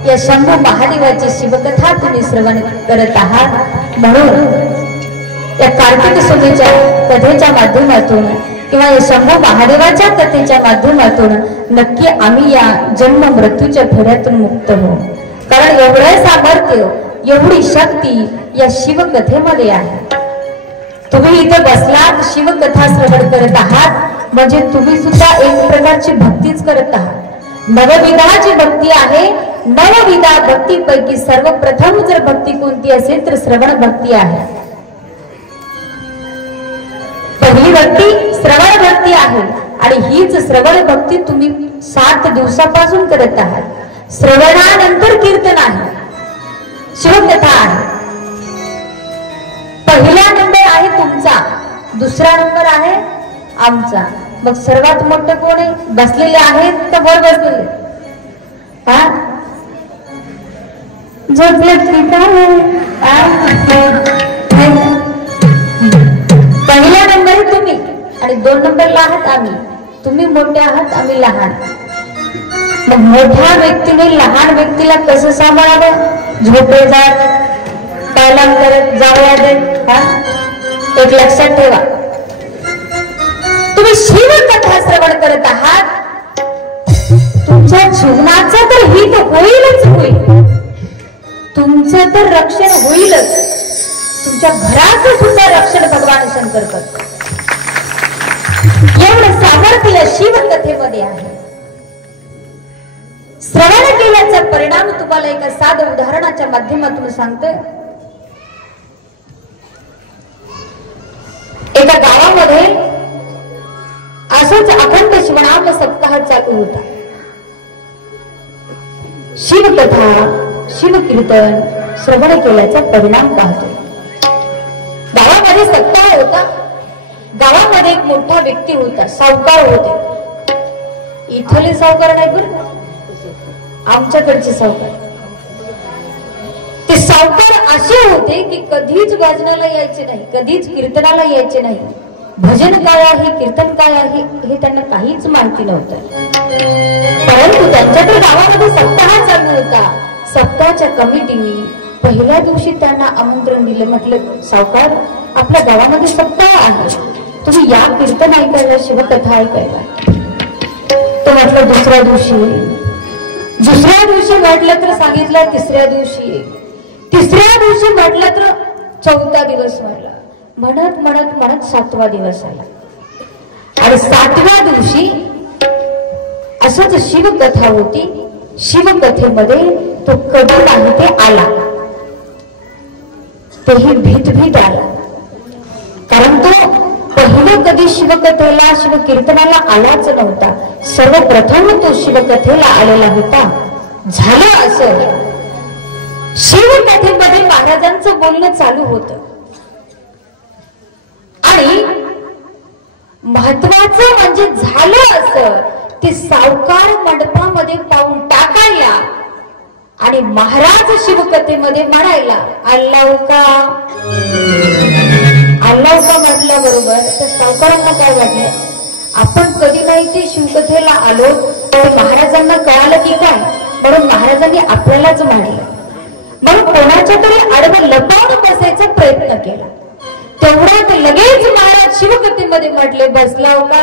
या शंभू महादेवाची शिवकथा तुम्ही श्रवण करत आहात. म्हणून या कार्तिक सुधीच्या कथेच्या माध्यमातून किंवा या शंभू महादेवाच्या कथेच्या माध्यमातून नक्की आम्ही या जन्म मृत्यूच्या फेऱ्यातून मुक्त होऊ. कारण एवढं सामर्थ्य, एवढी शक्ती या शिवकथेमध्ये आहे. तुम्ही इथे बसलात, शिवकथा श्रवण करत आहात म्हणजे तुम्ही सुद्धा एक प्रकारची भक्तीच करत आहात. नवविधाची भक्ती आहे. नवविधा भक्तीपैकी सर्वप्रथम जर भक्ती कोणती असेल तर श्रवण भक्ती आहे. पहिली भक्ती श्रवण भक्ती आहे आणि हीच श्रवण भक्ती तुम्ही 7 दिवसापासून करत आहात. श्रवणानंतर कीर्तन आहे, शिवकथा आहे. पहिला नंबर आहे तुमचा, दुसरा नंबर आहे आमचा. मग सर्वात मोठं कोण आहे? बसलेले आहेत का वर बसलेले? हा झोपलेत की पहिला नंबर तुम्ही आणि 2 नंबरला आहात आम्ही. तुम्ही मोठे आहात, आम्ही लहान. मग मोठ्या व्यक्तीने लहान व्यक्तीला कसं सांभाळावं? झोपेदार पालन करत जावया देत. एक लक्षात ठेवा, तुम्ही शिवकथा श्रवण करत आहात, तुमच्या जीवनाचा तर हित होईलच होईल, तुमचं तर रक्षण होईलच, तुमच्या घराचं सुद्धा रक्षण भगवान शंकर करतात. एवढं सामर्थ्य शिवकथेमध्ये आहे. श्रवण केल्याचा परिणाम तुम्हाला एका साधं उदाहरणाच्या माध्यमातून सांगते. एका गावामध्ये असंच अखंड शिवनाम सप्ताह चालू होता. शिवकथा, शिवकीर्तन श्रवण केल्याचा परिणाम पाहतो. गावामध्ये सप्ताह होता. गावामध्ये एक मोठा व्यक्ती होता, सावकार होते. इथले सावकार नाही बरं, आमच्याकडचे सावकार. ते सावकार असे होते की कधीच वाजनाला यायचे नाही, कधीच कीर्तनाला यायचे नाही. भजन काय आहे, कीर्तन काय आहे हे त्यांना काहीच माहिती नव्हतं. परंतु त्यांच्याकडे गावामध्ये सप्ताह चालू होता. सप्ताहाच्या कमिटीने पहिल्या दिवशी त्यांना आमंत्रण दिलं. म्हटलं, सावकार आपल्या गावामध्ये सप्ताह आहे, तुम्ही या कीर्तन ऐकायला, शिवकथा ऐकायला. तो म्हटलं दुसऱ्या दिवशी. दुसऱ्या दिवशी म्हटलं तर सांगितलं तिसऱ्या दिवशी. तिसऱ्या दिवशी म्हटलं तर 4था दिवस म्हटला. म्हणत म्हणत म्हणत 7वा दिवस आला आणि 7व्या दिवशी असंच शिवकथा होती. शिवकथेमध्ये तो कधी नाही ते आला. तेही भीत भीत आला, कारण तो पहिलं कधी शिवकथेला, शिवकीर्तनाला आलाच नव्हता. सर्वप्रथम तो शिवकथेला आलेला होता. झालं असं, शिवकथेमध्ये महाराजांचं बोलणं चालू होतं आणि महत्वाचं म्हणजे झालं असं, ते सावकार मंडपामध्ये पाऊल टाकायला आणि महाराज शिवकथेमध्ये म्हणायला अल्लाह का म्हटल्याबरोबर त्या सावकारांना काय वाटलं, आपण कधी नाही ते शिवकथेला आलो तर महाराजांना कळालं की काय, म्हणून महाराजांनी आपल्यालाच मांडलं. म्हणून कोणाच्या तरी आडवं लपवून बसायचा प्रयत्न केला. तेवढ्यात लगेच महाराज शिवकथेमध्ये म्हटले बसलाव का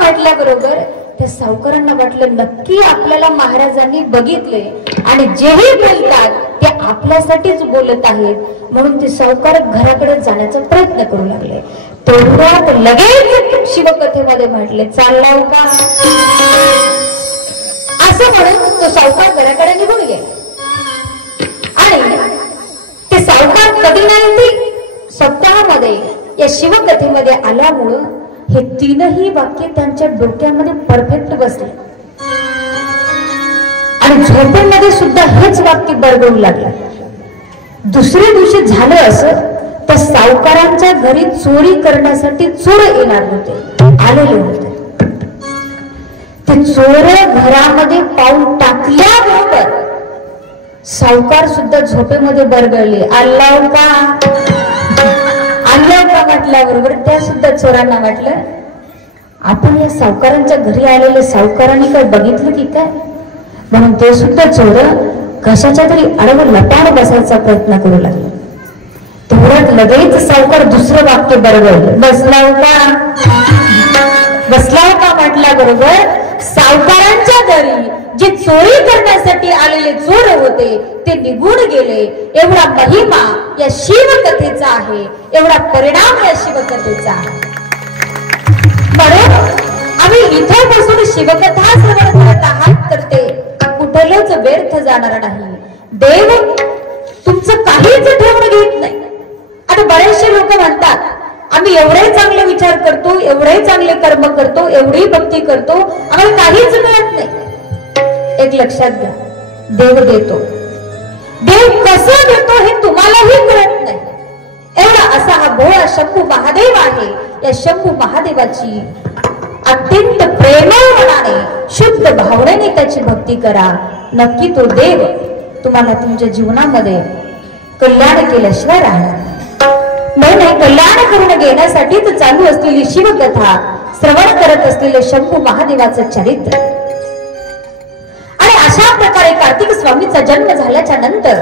म्हटल्याबरोबर त्या सावकारांना वाटलं नक्की आपल्याला महाराजांनी बघितले आणि जेही बोलतात ते आपल्यासाठीच बोलत आहेत. म्हणून ते सावकार घराकडे जाण्याचा प्रयत्न करू लागले. तेवढ्यात लगेच शिवकथेमध्ये म्हटले चाललाव का, असं म्हणून तो सावकार घराकडे निघून गेला. आणि ते सावकार कधी नाही ती सप्ताहामध्ये या शिवकथेमध्ये आल्यामुळं हे 3ही वाक्य त्यांच्या डोक्यामध्ये परफेक्ट बसले आणि झोपेमध्ये सुद्धा हेच वाक्य बरगडू लागलं. दुसऱ्या दिवशी झालं असं, तर सावकारांच्या घरी चोरी करण्यासाठी चोर येणार होते, आलेले होते. ते चोर घरामध्ये पाऊल टाकल्याबरोबर सावकार सुद्धा झोपेमध्ये बरगळले. अल्लाह का म्हटल्याबरोबर त्या सुद्धा चोरांना वाटलं आपण या सावकारांच्या घरी आलेले सावकारांनी काय बघितलं की काय, म्हणून ते सुद्धा चोर कशाच्या तरी आडवं लपाड बसायचा प्रयत्न करू लागले. तेवढ्यात लगेच सावकार दुसरं वाक्य बरोबर बसलाव का म्हटल्याबरोबर सावकारांच्या घरी जे चोरी करण्यासाठी आलेले चोर होते ते निघून गेले. एवढा महिमा या शिवकथेचा आहे, एवढा परिणाम या शिवकथेचा आहे. म्हणून आम्ही इथे बसून शिवकथा श्रवण करत आहात तर ते कुठलंच व्यर्थ जाणार नाही. देव तुमचं काहीच ठेवून घेत नाही. आता बरेचसे लोक म्हणतात आम्ही एवढे चांगले विचार करतो, एवढे चांगले कर्म करतो, एवढी भक्ती करतो, आम्हाला काहीच मिळत नाही. एक लक्षात घ्या, देव देतो. देव कसं देतो हे तुम्हालाही कळत नाही. एवढा असा हा भोळा शंभू महादेव आहे. या शंभू महादेवाची अत्यंत प्रेमळ मनाने शुद्ध भावनेने त्याची भक्ती करा. नक्की तो देव तुम्हाला तुमच्या जीवनामध्ये कल्याण केल्याशिवाय राहणार नाही. कल्याण करून घेण्यासाठीच चालू असलेली शिवकथा श्रवण करत असलेले शंभू महादेवाचं चरित्र. आणि अशा प्रकारे कार्तिक स्वामीचा जन्म झाल्याच्या नंतर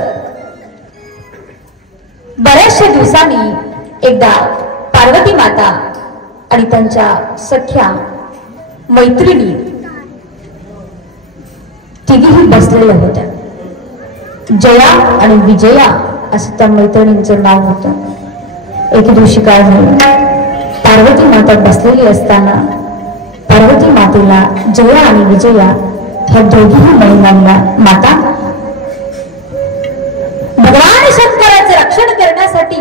बऱ्याचशा दिवसांनी एकदा पार्वती माता आणि त्यांच्या सख्या मैत्रिणी तिघीही बसलेल्या होत्या. जया आणि विजया असं त्या मैत्रिणींचं नाव होतं. एके दिवशी काय झालं, पार्वती माता बसलेली असताना पार्वती मातेला जया आणि विजया ह्या दोघीही महिलांना माता भगवान शंकराचे रक्षण करण्यासाठी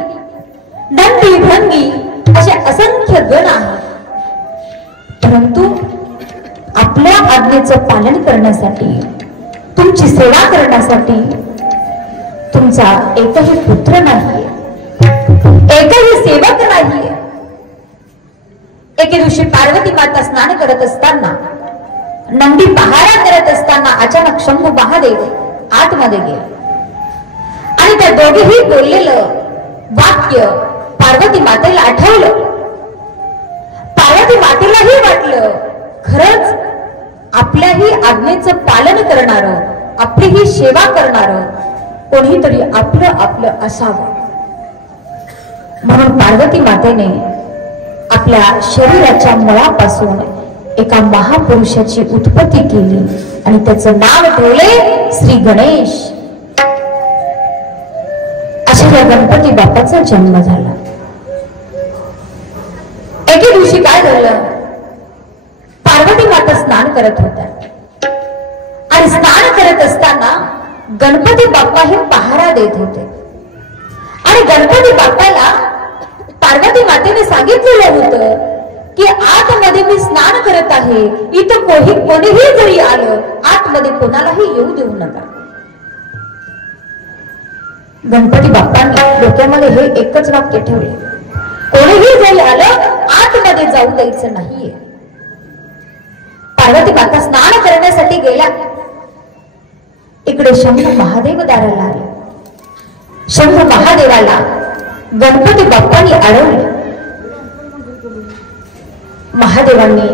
दंडी भंगी असे असंख्य गण आहेत, परंतु आपल्या आज्ञेचं पालन करण्यासाठी तुमची सेवा करण्यासाठी तुमचा एकही पुत्र नाही, एकही सेवक नाहीये. एके दिवशी पार्वती माता स्नान करत असताना, नंदी पहारा करत असताना अचानक शंभू महादेव आतमध्ये गेले आणि त्या दोघेही बोललेलं वाक्य पार्वती मातेला आठवलं. पार्वती मातेलाही वाटलं खरंच आपल्याही आज्ञेचं पालन करणारं, आपलीही सेवा करणारं कोणीतरी आपलं आपलं असावं. म्हणून पार्वती मातेने आपल्या शरीराच्या मुळापासून एका महापुरुषाची उत्पत्ती केली आणि त्याचं नाव ठेवले श्री गणेश. अशा या गणपती बाप्पाचा जन्म झाला. एके दिवशी काय झालं, पार्वती माता स्नान करत होत्या आणि स्नान करत असताना गणपती बाप्पा हे पहारा देत होते. आणि गणपती बाप्पाला पार्वती मातेने सांगितलेलं होतं की आतमध्ये मी स्नान करत आहे, इथं कोणीही जरी आलं आतमध्ये कोणालाही येऊ देऊ नका. गणपती बाप्पांनी डोक्यामध्ये हे एकच वाक्य ठेवले, कोणीही जरी आलं आतमध्ये जाऊ द्यायचं नाहीये. पार्वती माता स्नान करण्यासाठी गेल्या. इकडे शंभू महादेव दाराला आले. शंभू महादेवाला गणपती बाप्पांनी अडवले. महादेवांनी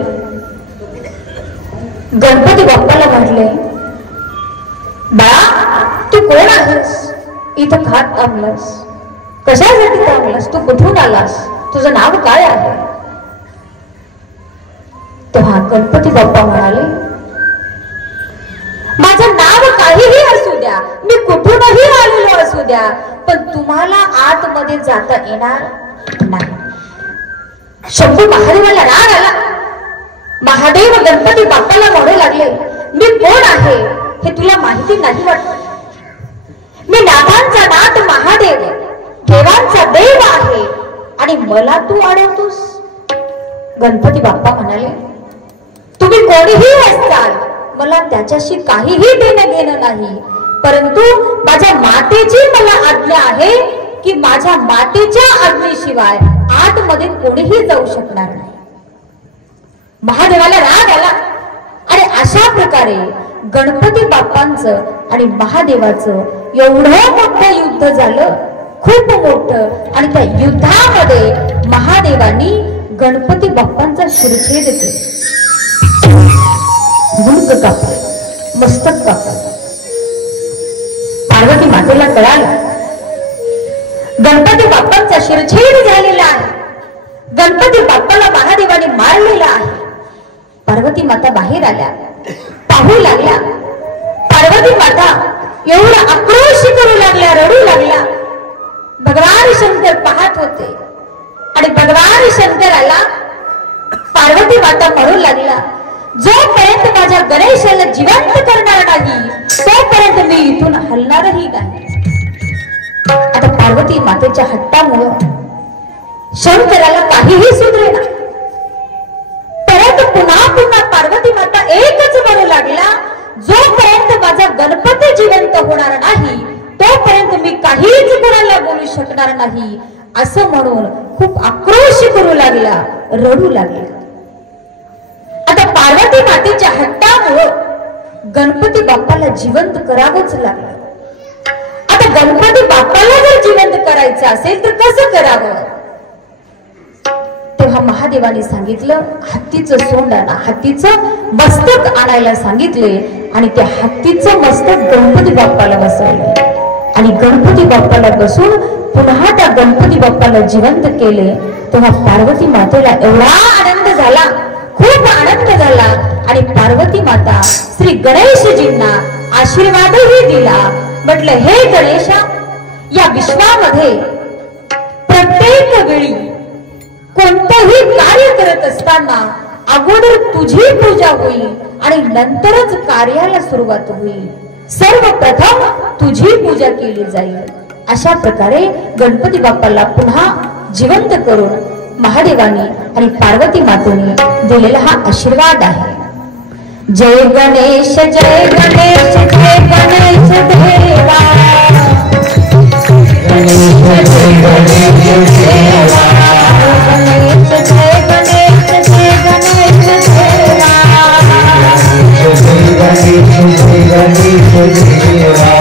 गणपती बाप्पाला म्हटले, बाळा तू कोण आहेस, इथं खात थांबलास, कशासाठी थांबलास, तू कुठून आलास, तुझं नाव काय आहे. तेव्हा गणपती बाप्पा म्हणाले, माझं नाव काहीही असू द्या, मी कुठूनही आलेलो असू द्या, पण तुम्हाला आतमध्ये जाता येणार नाही. शंभू महादेवाला राग आला. महादेव गणपती बाप्पाला म्हणू लागले, मी कोण आहे हे तुला माहिती नाही वाटत. मी नाथांचा नाथ महादेव, देवांचा देव आहे आणि मला तू अडवतोस. गणपती बाप्पा म्हणाले, तुम्ही कोणीही असताल मला त्याच्याशी काहीही देणं घेणं नाही, परंतु माझ्या मातेची मला आज्ञा आहे की माझ्या मातेच्या आज्ञेशिवाय आतमध्ये कोणीही जाऊ शकणार नाही. महादेवाला राग आला आणि अशा प्रकारे गणपती बाप्पांचं आणि महादेवाचं एवढं मोठं युद्ध झालं, खूप मोठं. आणि त्या युद्धामध्ये महादेवांनी गणपती बाप्पांचा शिरछेद केला, मुंड कापलं, मस्तक कापलं. पार्वती मातेला कळालं. गणपती बाप्पांचा शिरछेद झालेला आहे. गणपती बाप्पाला महादेवाने मारलेला आहे. पार्वती माता बाहेर आल्या, पाहू लागल्या. पार्वती माता एवढा आक्रोश करू लागल्या, रडू लागल्या. भगवान शंकर पाहत होते आणि भगवान शंकराला पार्वती माता म्हणू लागला, जोपर्यंत माझ्या गणेशाला जिवंत करणार नाही तोपर्यंत मी इथून हलणारही नाही. आता पार्वती मातेच्या हट्टामुळं शंकराला काहीही सुधरेना. परंतु पुन्हा पुन्हा पार्वती माता एकच म्हणू लागला, जोपर्यंत माझा गणपती जिवंत होणार नाही तोपर्यंत मी काहीच कोणाला बोलू शकणार नाही, असं म्हणून खूप आक्रोश करू लागला, रडू लागला. आता पार्वती मातेच्या हट्टामुळं गणपती बाप्पाला जिवंत करावंच लागलं. आता गणपती बाप्पाला जर जिवंत करायचं असेल तर कसं करावं? तेव्हा महादेवाने सांगितलं, हत्तीचं सोंड आणा, हत्तीचं मस्तक आणायला सांगितले आणि त्या हत्तीचं मस्तक गणपती बाप्पाला बसवले आणि गणपती बाप्पाला बसून पुन्हा त्या गणपती बाप्पाला जिवंत केले. तेव्हा पार्वती मातेला एवढा आनंद झाला, खूप आनंद झाला आणि पार्वती माता श्री गणेशजींना आशीर्वादही दिला. म्हटलं, हे गणेशा, या विश्वामध्ये प्रत्येक वेळी कोणतंही कार्य करत असताना अगोदर तुझी पूजा होईल आणि नंतरच कार्याला सुरुवात होईल. सर्वप्रथम तुझी पूजा केली जाईल. अशा प्रकारे गणपती बाप्पाला पुन्हा जिवंत करून महादेवाने आणि पार्वती मातेने दिलेला हा आशीर्वाद आहे. जय गणेश जय गणेश जय गणेश देवा, गणेश जय गणेश देवा, गणेश जय गणेश जय गणेश देवा, जय गणेश जय गणेश देवा.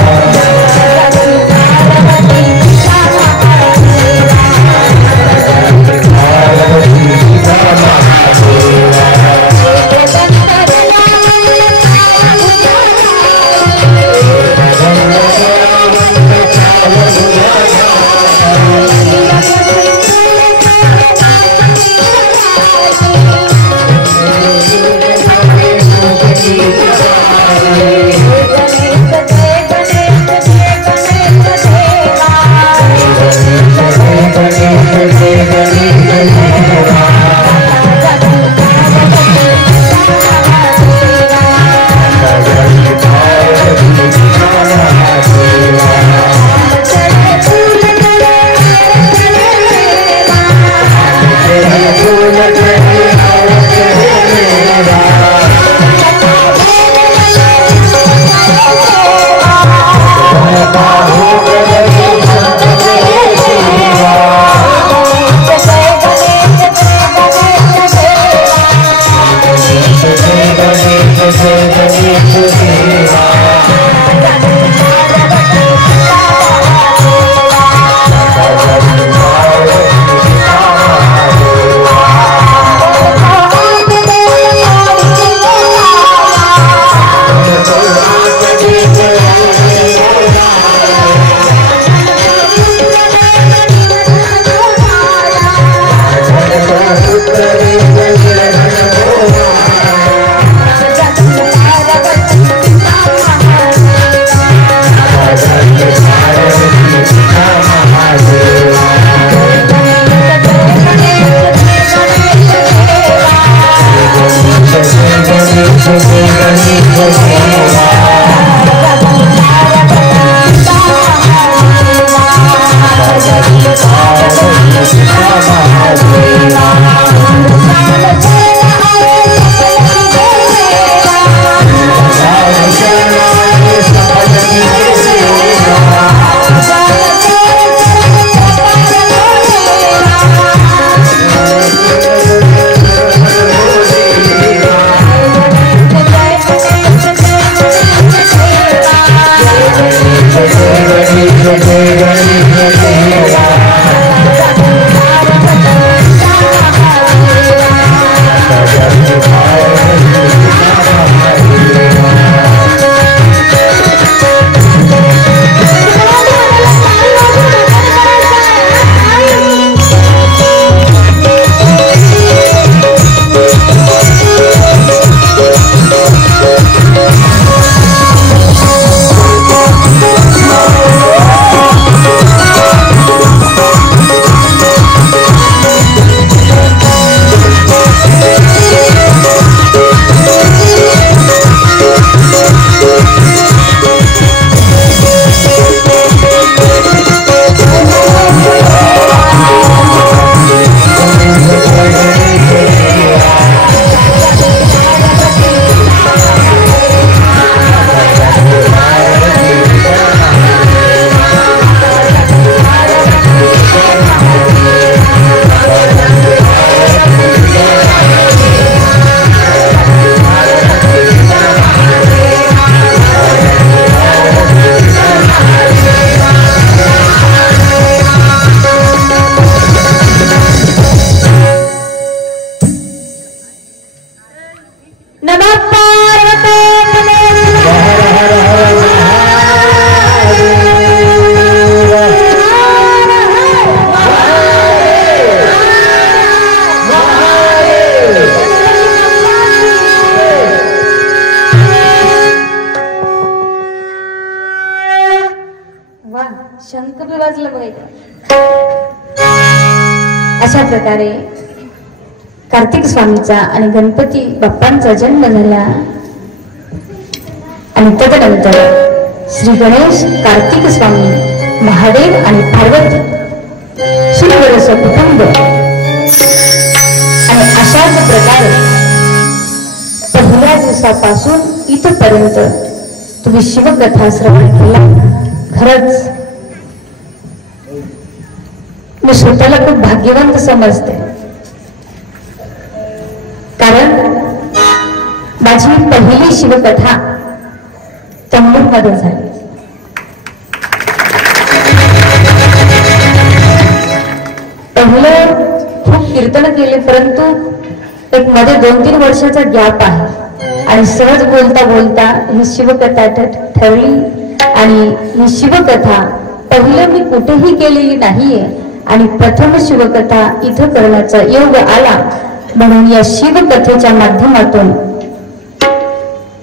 अशा प्रकारे कार्तिक स्वामीचा आणि गणपती बाप्पांचा जन्म झाला आणि तदनंतर श्री गणेश, कार्तिक स्वामी, महादेव आणि पार्वती सुंदर असं कुटुंब आणि अशाच प्रकारे पहिल्या दिवसापासून इथपर्यंत तुम्ही शिवकथा श्रवण केला. खरंच मी स्वतःला खूप भाग्यवंत समजते, कारण माझी पहिली शिवकथा तंबूरमध्ये झाली. पहिलं खूप कीर्तन केले, परंतु एक मध्ये 2-3 वर्षाचा गॅप आहे आणि सहज बोलता बोलता ही शिवकथा ठरली. आणि ही शिवकथा पहिलं मी कुठेही केलेली नाहीये आणि प्रथम शिवकथा इथं करण्याचा योग आला. म्हणून या शिवकथेच्या माध्यमातून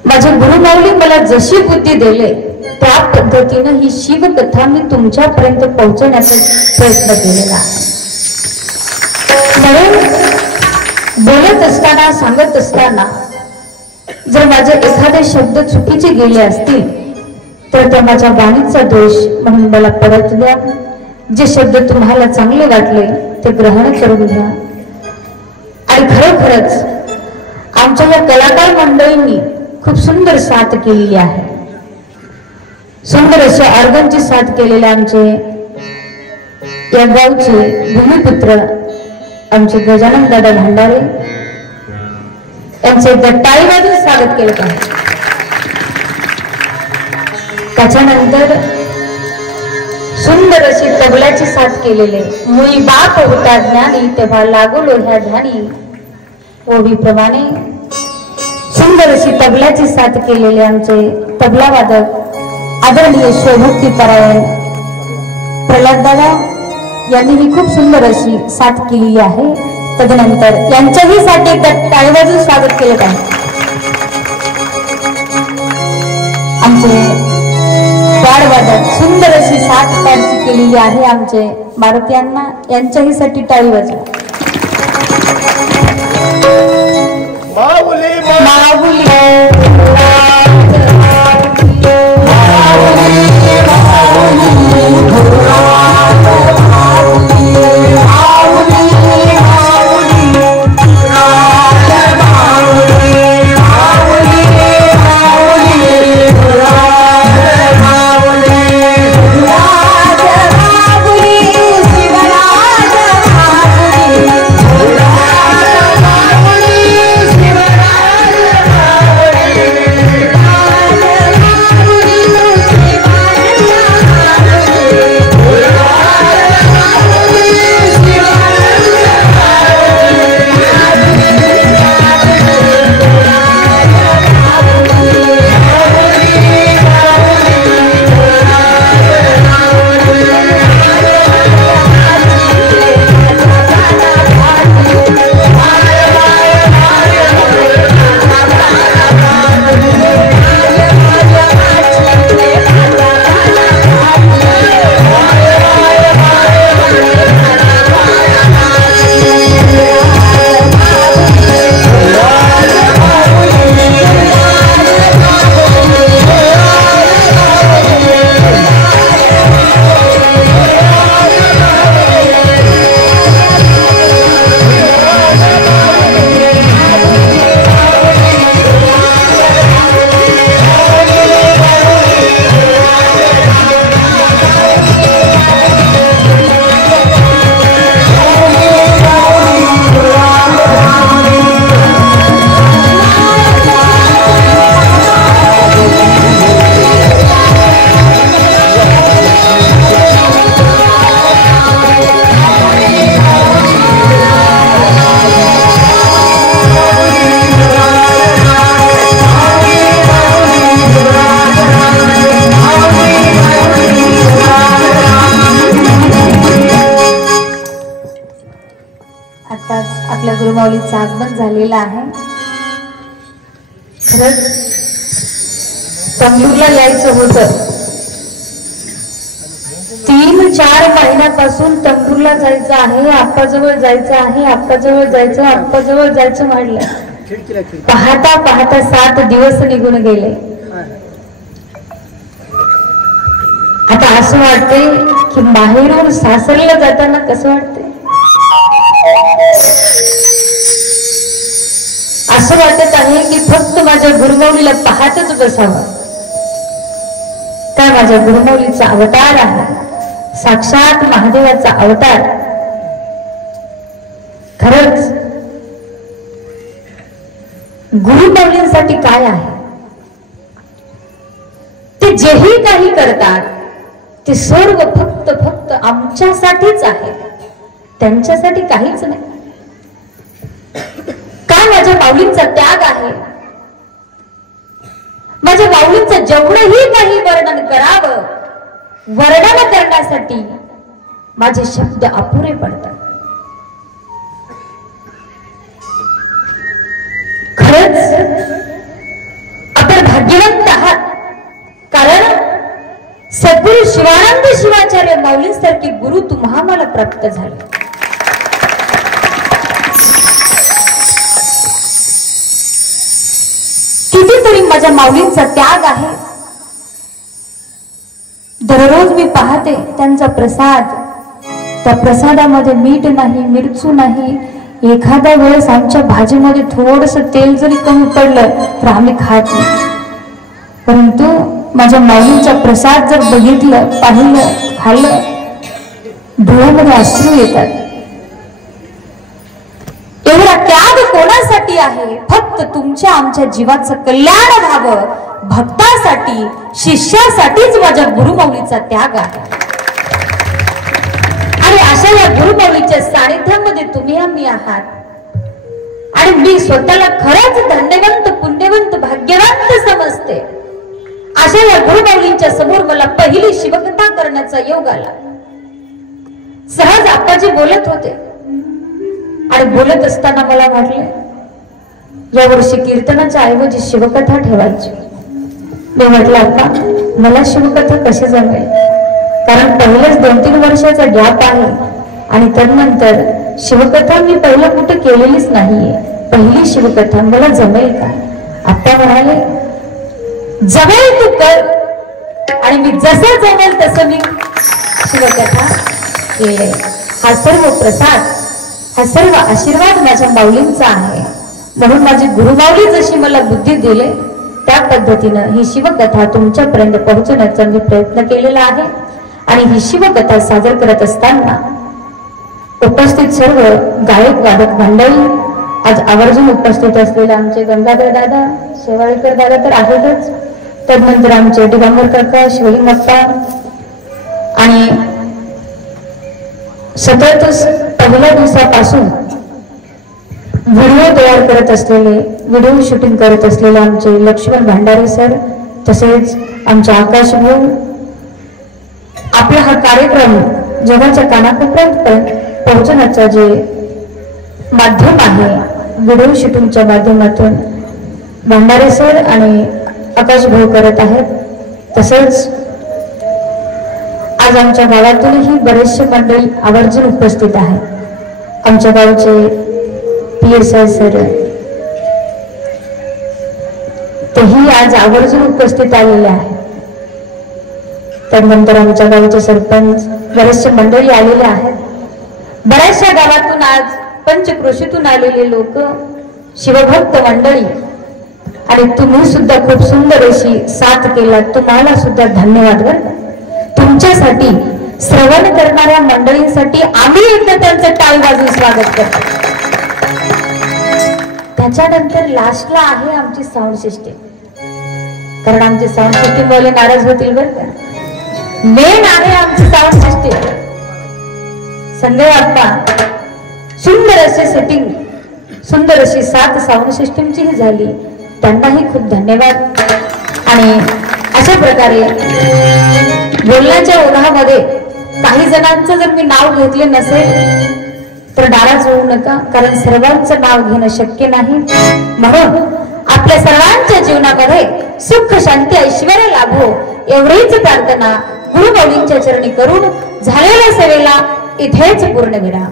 माझे गुरुमाऊली मला जशी बुद्धी दिले त्या पद्धतीनं ही शिवकथा मी तुमच्यापर्यंत पोहोचवण्याचा प्रयत्न केलेला आहे. म्हणून बोलत असताना, सांगत असताना जर माझे एखादे शब्द चुकीचे गेले असतील तर त्या माझ्या वाणीचा दोष म्हणून मला परत द्या. जे शब्द तुम्हाला चांगले वाटले ते ग्रहण करून घ्या. आणि खरोखरच आमच्या या कलाकार मंडळींनी खूप सुंदर साथ केलेली आहे. सुंदर अशा ऑर्गनची साथ केलेले आमचे या गावचे भूमिपुत्र आमचे गजानन दादा भंडारे यांचे टाळीवाजून स्वागत केलं पाहिजे. त्याच्यानंतर सुंदर अशी तबल्याची साथ केलेले मुळी बाप होता ज्ञानी तेव्हा लागलो ह्या ध्यानी ओवीप्रमाणे सुंदर अशी तबल्याची साथ केलेले आमचे तबला वादक आदरणीय शोभक्ती परायण प्रल्हाद दादा यांनीही खूप सुंदर अशी साथ केलेली आहे. तदनंतर यांच्याही साठी टाळीवाजून स्वागत केलं पाहिजे. आमचे वादक सुंदर अशी साथ त्यांची केलेली आहे आमचे मारुती अण्णा, यांच्याही साठी टाळी वाजवा. आपल्या गुरुमाऊलीचं आगमन झालेलं आहे. खरंच तंबूरला यायचं होतं 3-4 महिन्यापासून तंबूरला जायचं आहे, आप्पाजवळ जायचं आहे, आप्पाजवळ जायचं, आप्पाजवळ जायचं म्हटलं. पाहता पाहता 7 दिवस निघून गेले. आता असं वाटतंय की बाहेरून सासरला जाताना कसं वाटतंय, असं वाटत आहे की फक्त माझ्या गुरुमौलीला पाहतच बसावं. काय माझ्या गुरुमौलीचा अवतार आहे, साक्षात महादेवाचा अवतार. खरंच गुरुमौलींसाठी काय आहे, ते जेही काही करतात ते सर्व फक्त फक्त आमच्यासाठीच आहे, त्यांच्यासाठी काहीच नाही. काय माझ्या माऊलींचा त्याग आहे, माझ्या माऊलींचं जेवढंही काही वर्णन करावं, वर्णन करण्यासाठी माझे शब्द अपुरे पडतात. खरंच आपण भाग्यवंत आहात, कारण सद्गुरु शिवानंद शिवाचार्य माऊलींसारखे गुरु तुम्हाला प्राप्त झाले. कितीतरी माझ्या माऊलींचा त्याग आहे. दररोज मी पाहते त्यांचा प्रसाद, त्या प्रसादामध्ये मीठ नाही, मिरचू नाही. एखाद्या वेळेस आमच्या भाजीमध्ये थोडस तेल जरी कमी पडलं तर आम्ही खात नाही. परंतु माझ्या माऊलींचा प्रसाद जर बघितलं, पाहिलं, खाल्लं, डोळ्यामध्ये अश्रू येतात. एवढा त्याग कोणासाठी आहे, फक्त तुमच्या आमच्या जीवाचं कल्याण व्हावं, भक्तासाठी, शिष्यासाठीच माझ्या गुरुमौलीचा त्याग आहे. आणि अशा या गुरुमौलीच्या सानिध्यामध्ये तुम्ही आम्ही आहात. आणि मी स्वतःला खरंच धन्यवंत, पुण्यवंत, भाग्यवंत समजते. अशा या गुरुमौलींच्या समोर मला पहिली शिवकथा करण्याचा योग आला. सहज आप्पाजी बोलत होते आणि बोलत असताना मला वाटले यावर्षी कीर्तनाच्या ऐवजी शिवकथा ठेवायची. मी म्हटलं आप्पा, मला शिवकथा कशी जमेल, कारण पहिलेच 2-3 वर्षाचा गॅप आहे आणि त्यानंतर शिवकथा मी पहिला कुठे केलेलीच नाहीये. पहिली शिवकथा मला जमेल का? आप्पा म्हणाले, जमेल तू कर. आणि मी जसं जमेल तसं मी शिवकथा केले. हा सर्व प्रसाद, हा सर्व आशीर्वाद माझ्या माऊलींचा आहे. म्हणून माझी गुरुमाऊली जशी मला बुद्धी दिले त्या पद्धतीनं ही शिवकथा तुमच्यापर्यंत पोहोचवण्याचा मी प्रयत्न केलेला आहे. आणि ही शिवकथा सादर करत असताना उपस्थित सर्व गायक वादक मंडळी, आज आवर्जून उपस्थित असलेले आमचे गंगाधर दादा, शेवाळेकर दादा तर आहेतच, त्यानंतर आमचे दिगंबर काका, शिवलिंग अप्पा आणि सतत पहिल्या दिवसापासून व्हिडिओ तयार करत असलेले, व्हिडिओ शूटिंग करत असलेले आमचे लक्ष्मण भांडारे सर, तसेच आमचे आकाश भाऊ. आपला हा कार्यक्रम जगाच्या कानाकोपऱ्यात पोहोचण्याचा जे माध्यम आहे, व्हिडिओ शूटिंगच्या माध्यमातून भांडारे सर आणि आकाश भाऊ करत आहेत. तसेच आज आमच्या गावातूनही बरेचसे मंडळी आवर्जून उपस्थित आहेत. आमच्या गावचे PSI सर तेही आज आवर्जून उपस्थित आलेले आहेत. त्यानंतर आमच्या गावचे सरपंच, बरेचसे मंडळी आलेले आहेत. बऱ्याचशा गावातून आज पंचक्रोशीतून आलेले लोक, शिवभक्त मंडळी, आणि तुम्ही सुद्धा खूप सुंदर अशी साथ केला. तुम्हाला सुद्धा धन्यवाद. तुमच्यासाठी, श्रवण करणाऱ्या मंडळींसाठी आम्ही एकदा त्यांचं टाळी वाजवून स्वागत करतो. त्याच्यानंतर लास्टला आहे आमची साऊंड सिस्टीम, कारण आमची साऊंड सिस्टीम वाले नाराज होतील बरं का. मेन आहे आमची साऊंड सिस्टीम. संजय अप्पा सुंदर असे सेटिंग, सुंदर अशी साथ साऊंड सिस्टीमचीही झाली, त्यांनाही खूप धन्यवाद. आणि अशा प्रकारे बोलण्याच्या ओघामध्ये काही जणांचं जर मी नाव घेतले नसेल तर नाराज होऊ नका, कारण सर्वांचं नाव घेणं शक्य नाही. म्हणून आपल्या सर्वांच्या जीवनामध्ये सुख, शांती, ऐश्वर्य लाभो एवढीच प्रार्थना सद्गुरु माऊलींच्या चरणी करून झालेल्या सेवेला इथेच पूर्ण विराम.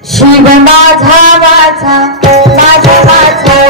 शिव माझा वाचा माझा वाचा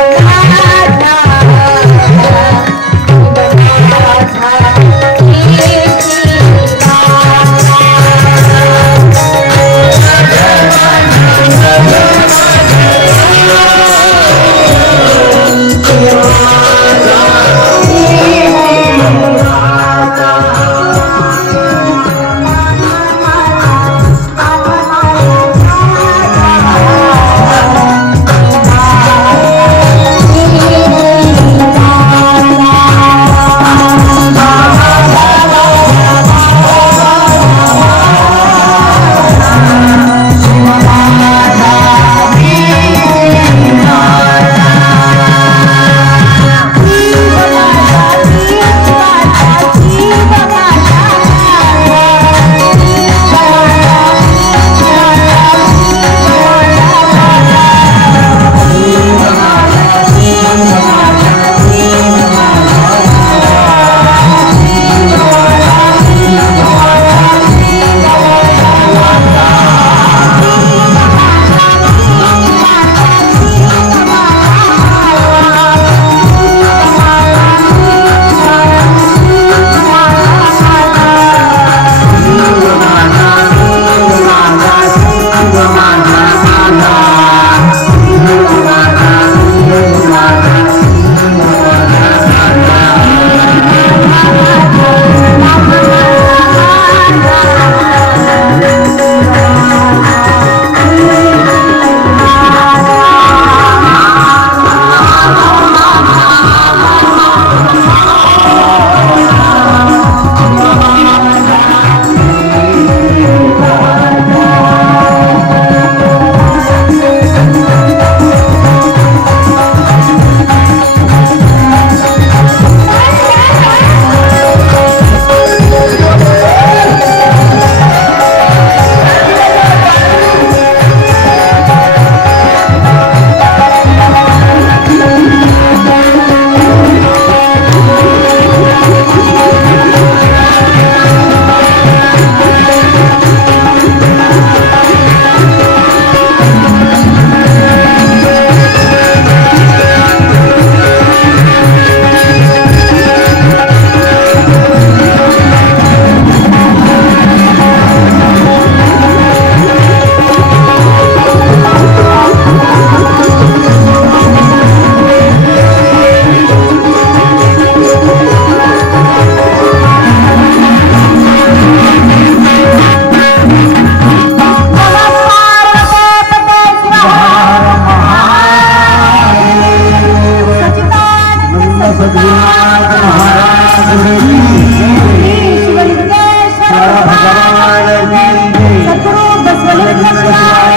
सद्गुरु बसवेश्वर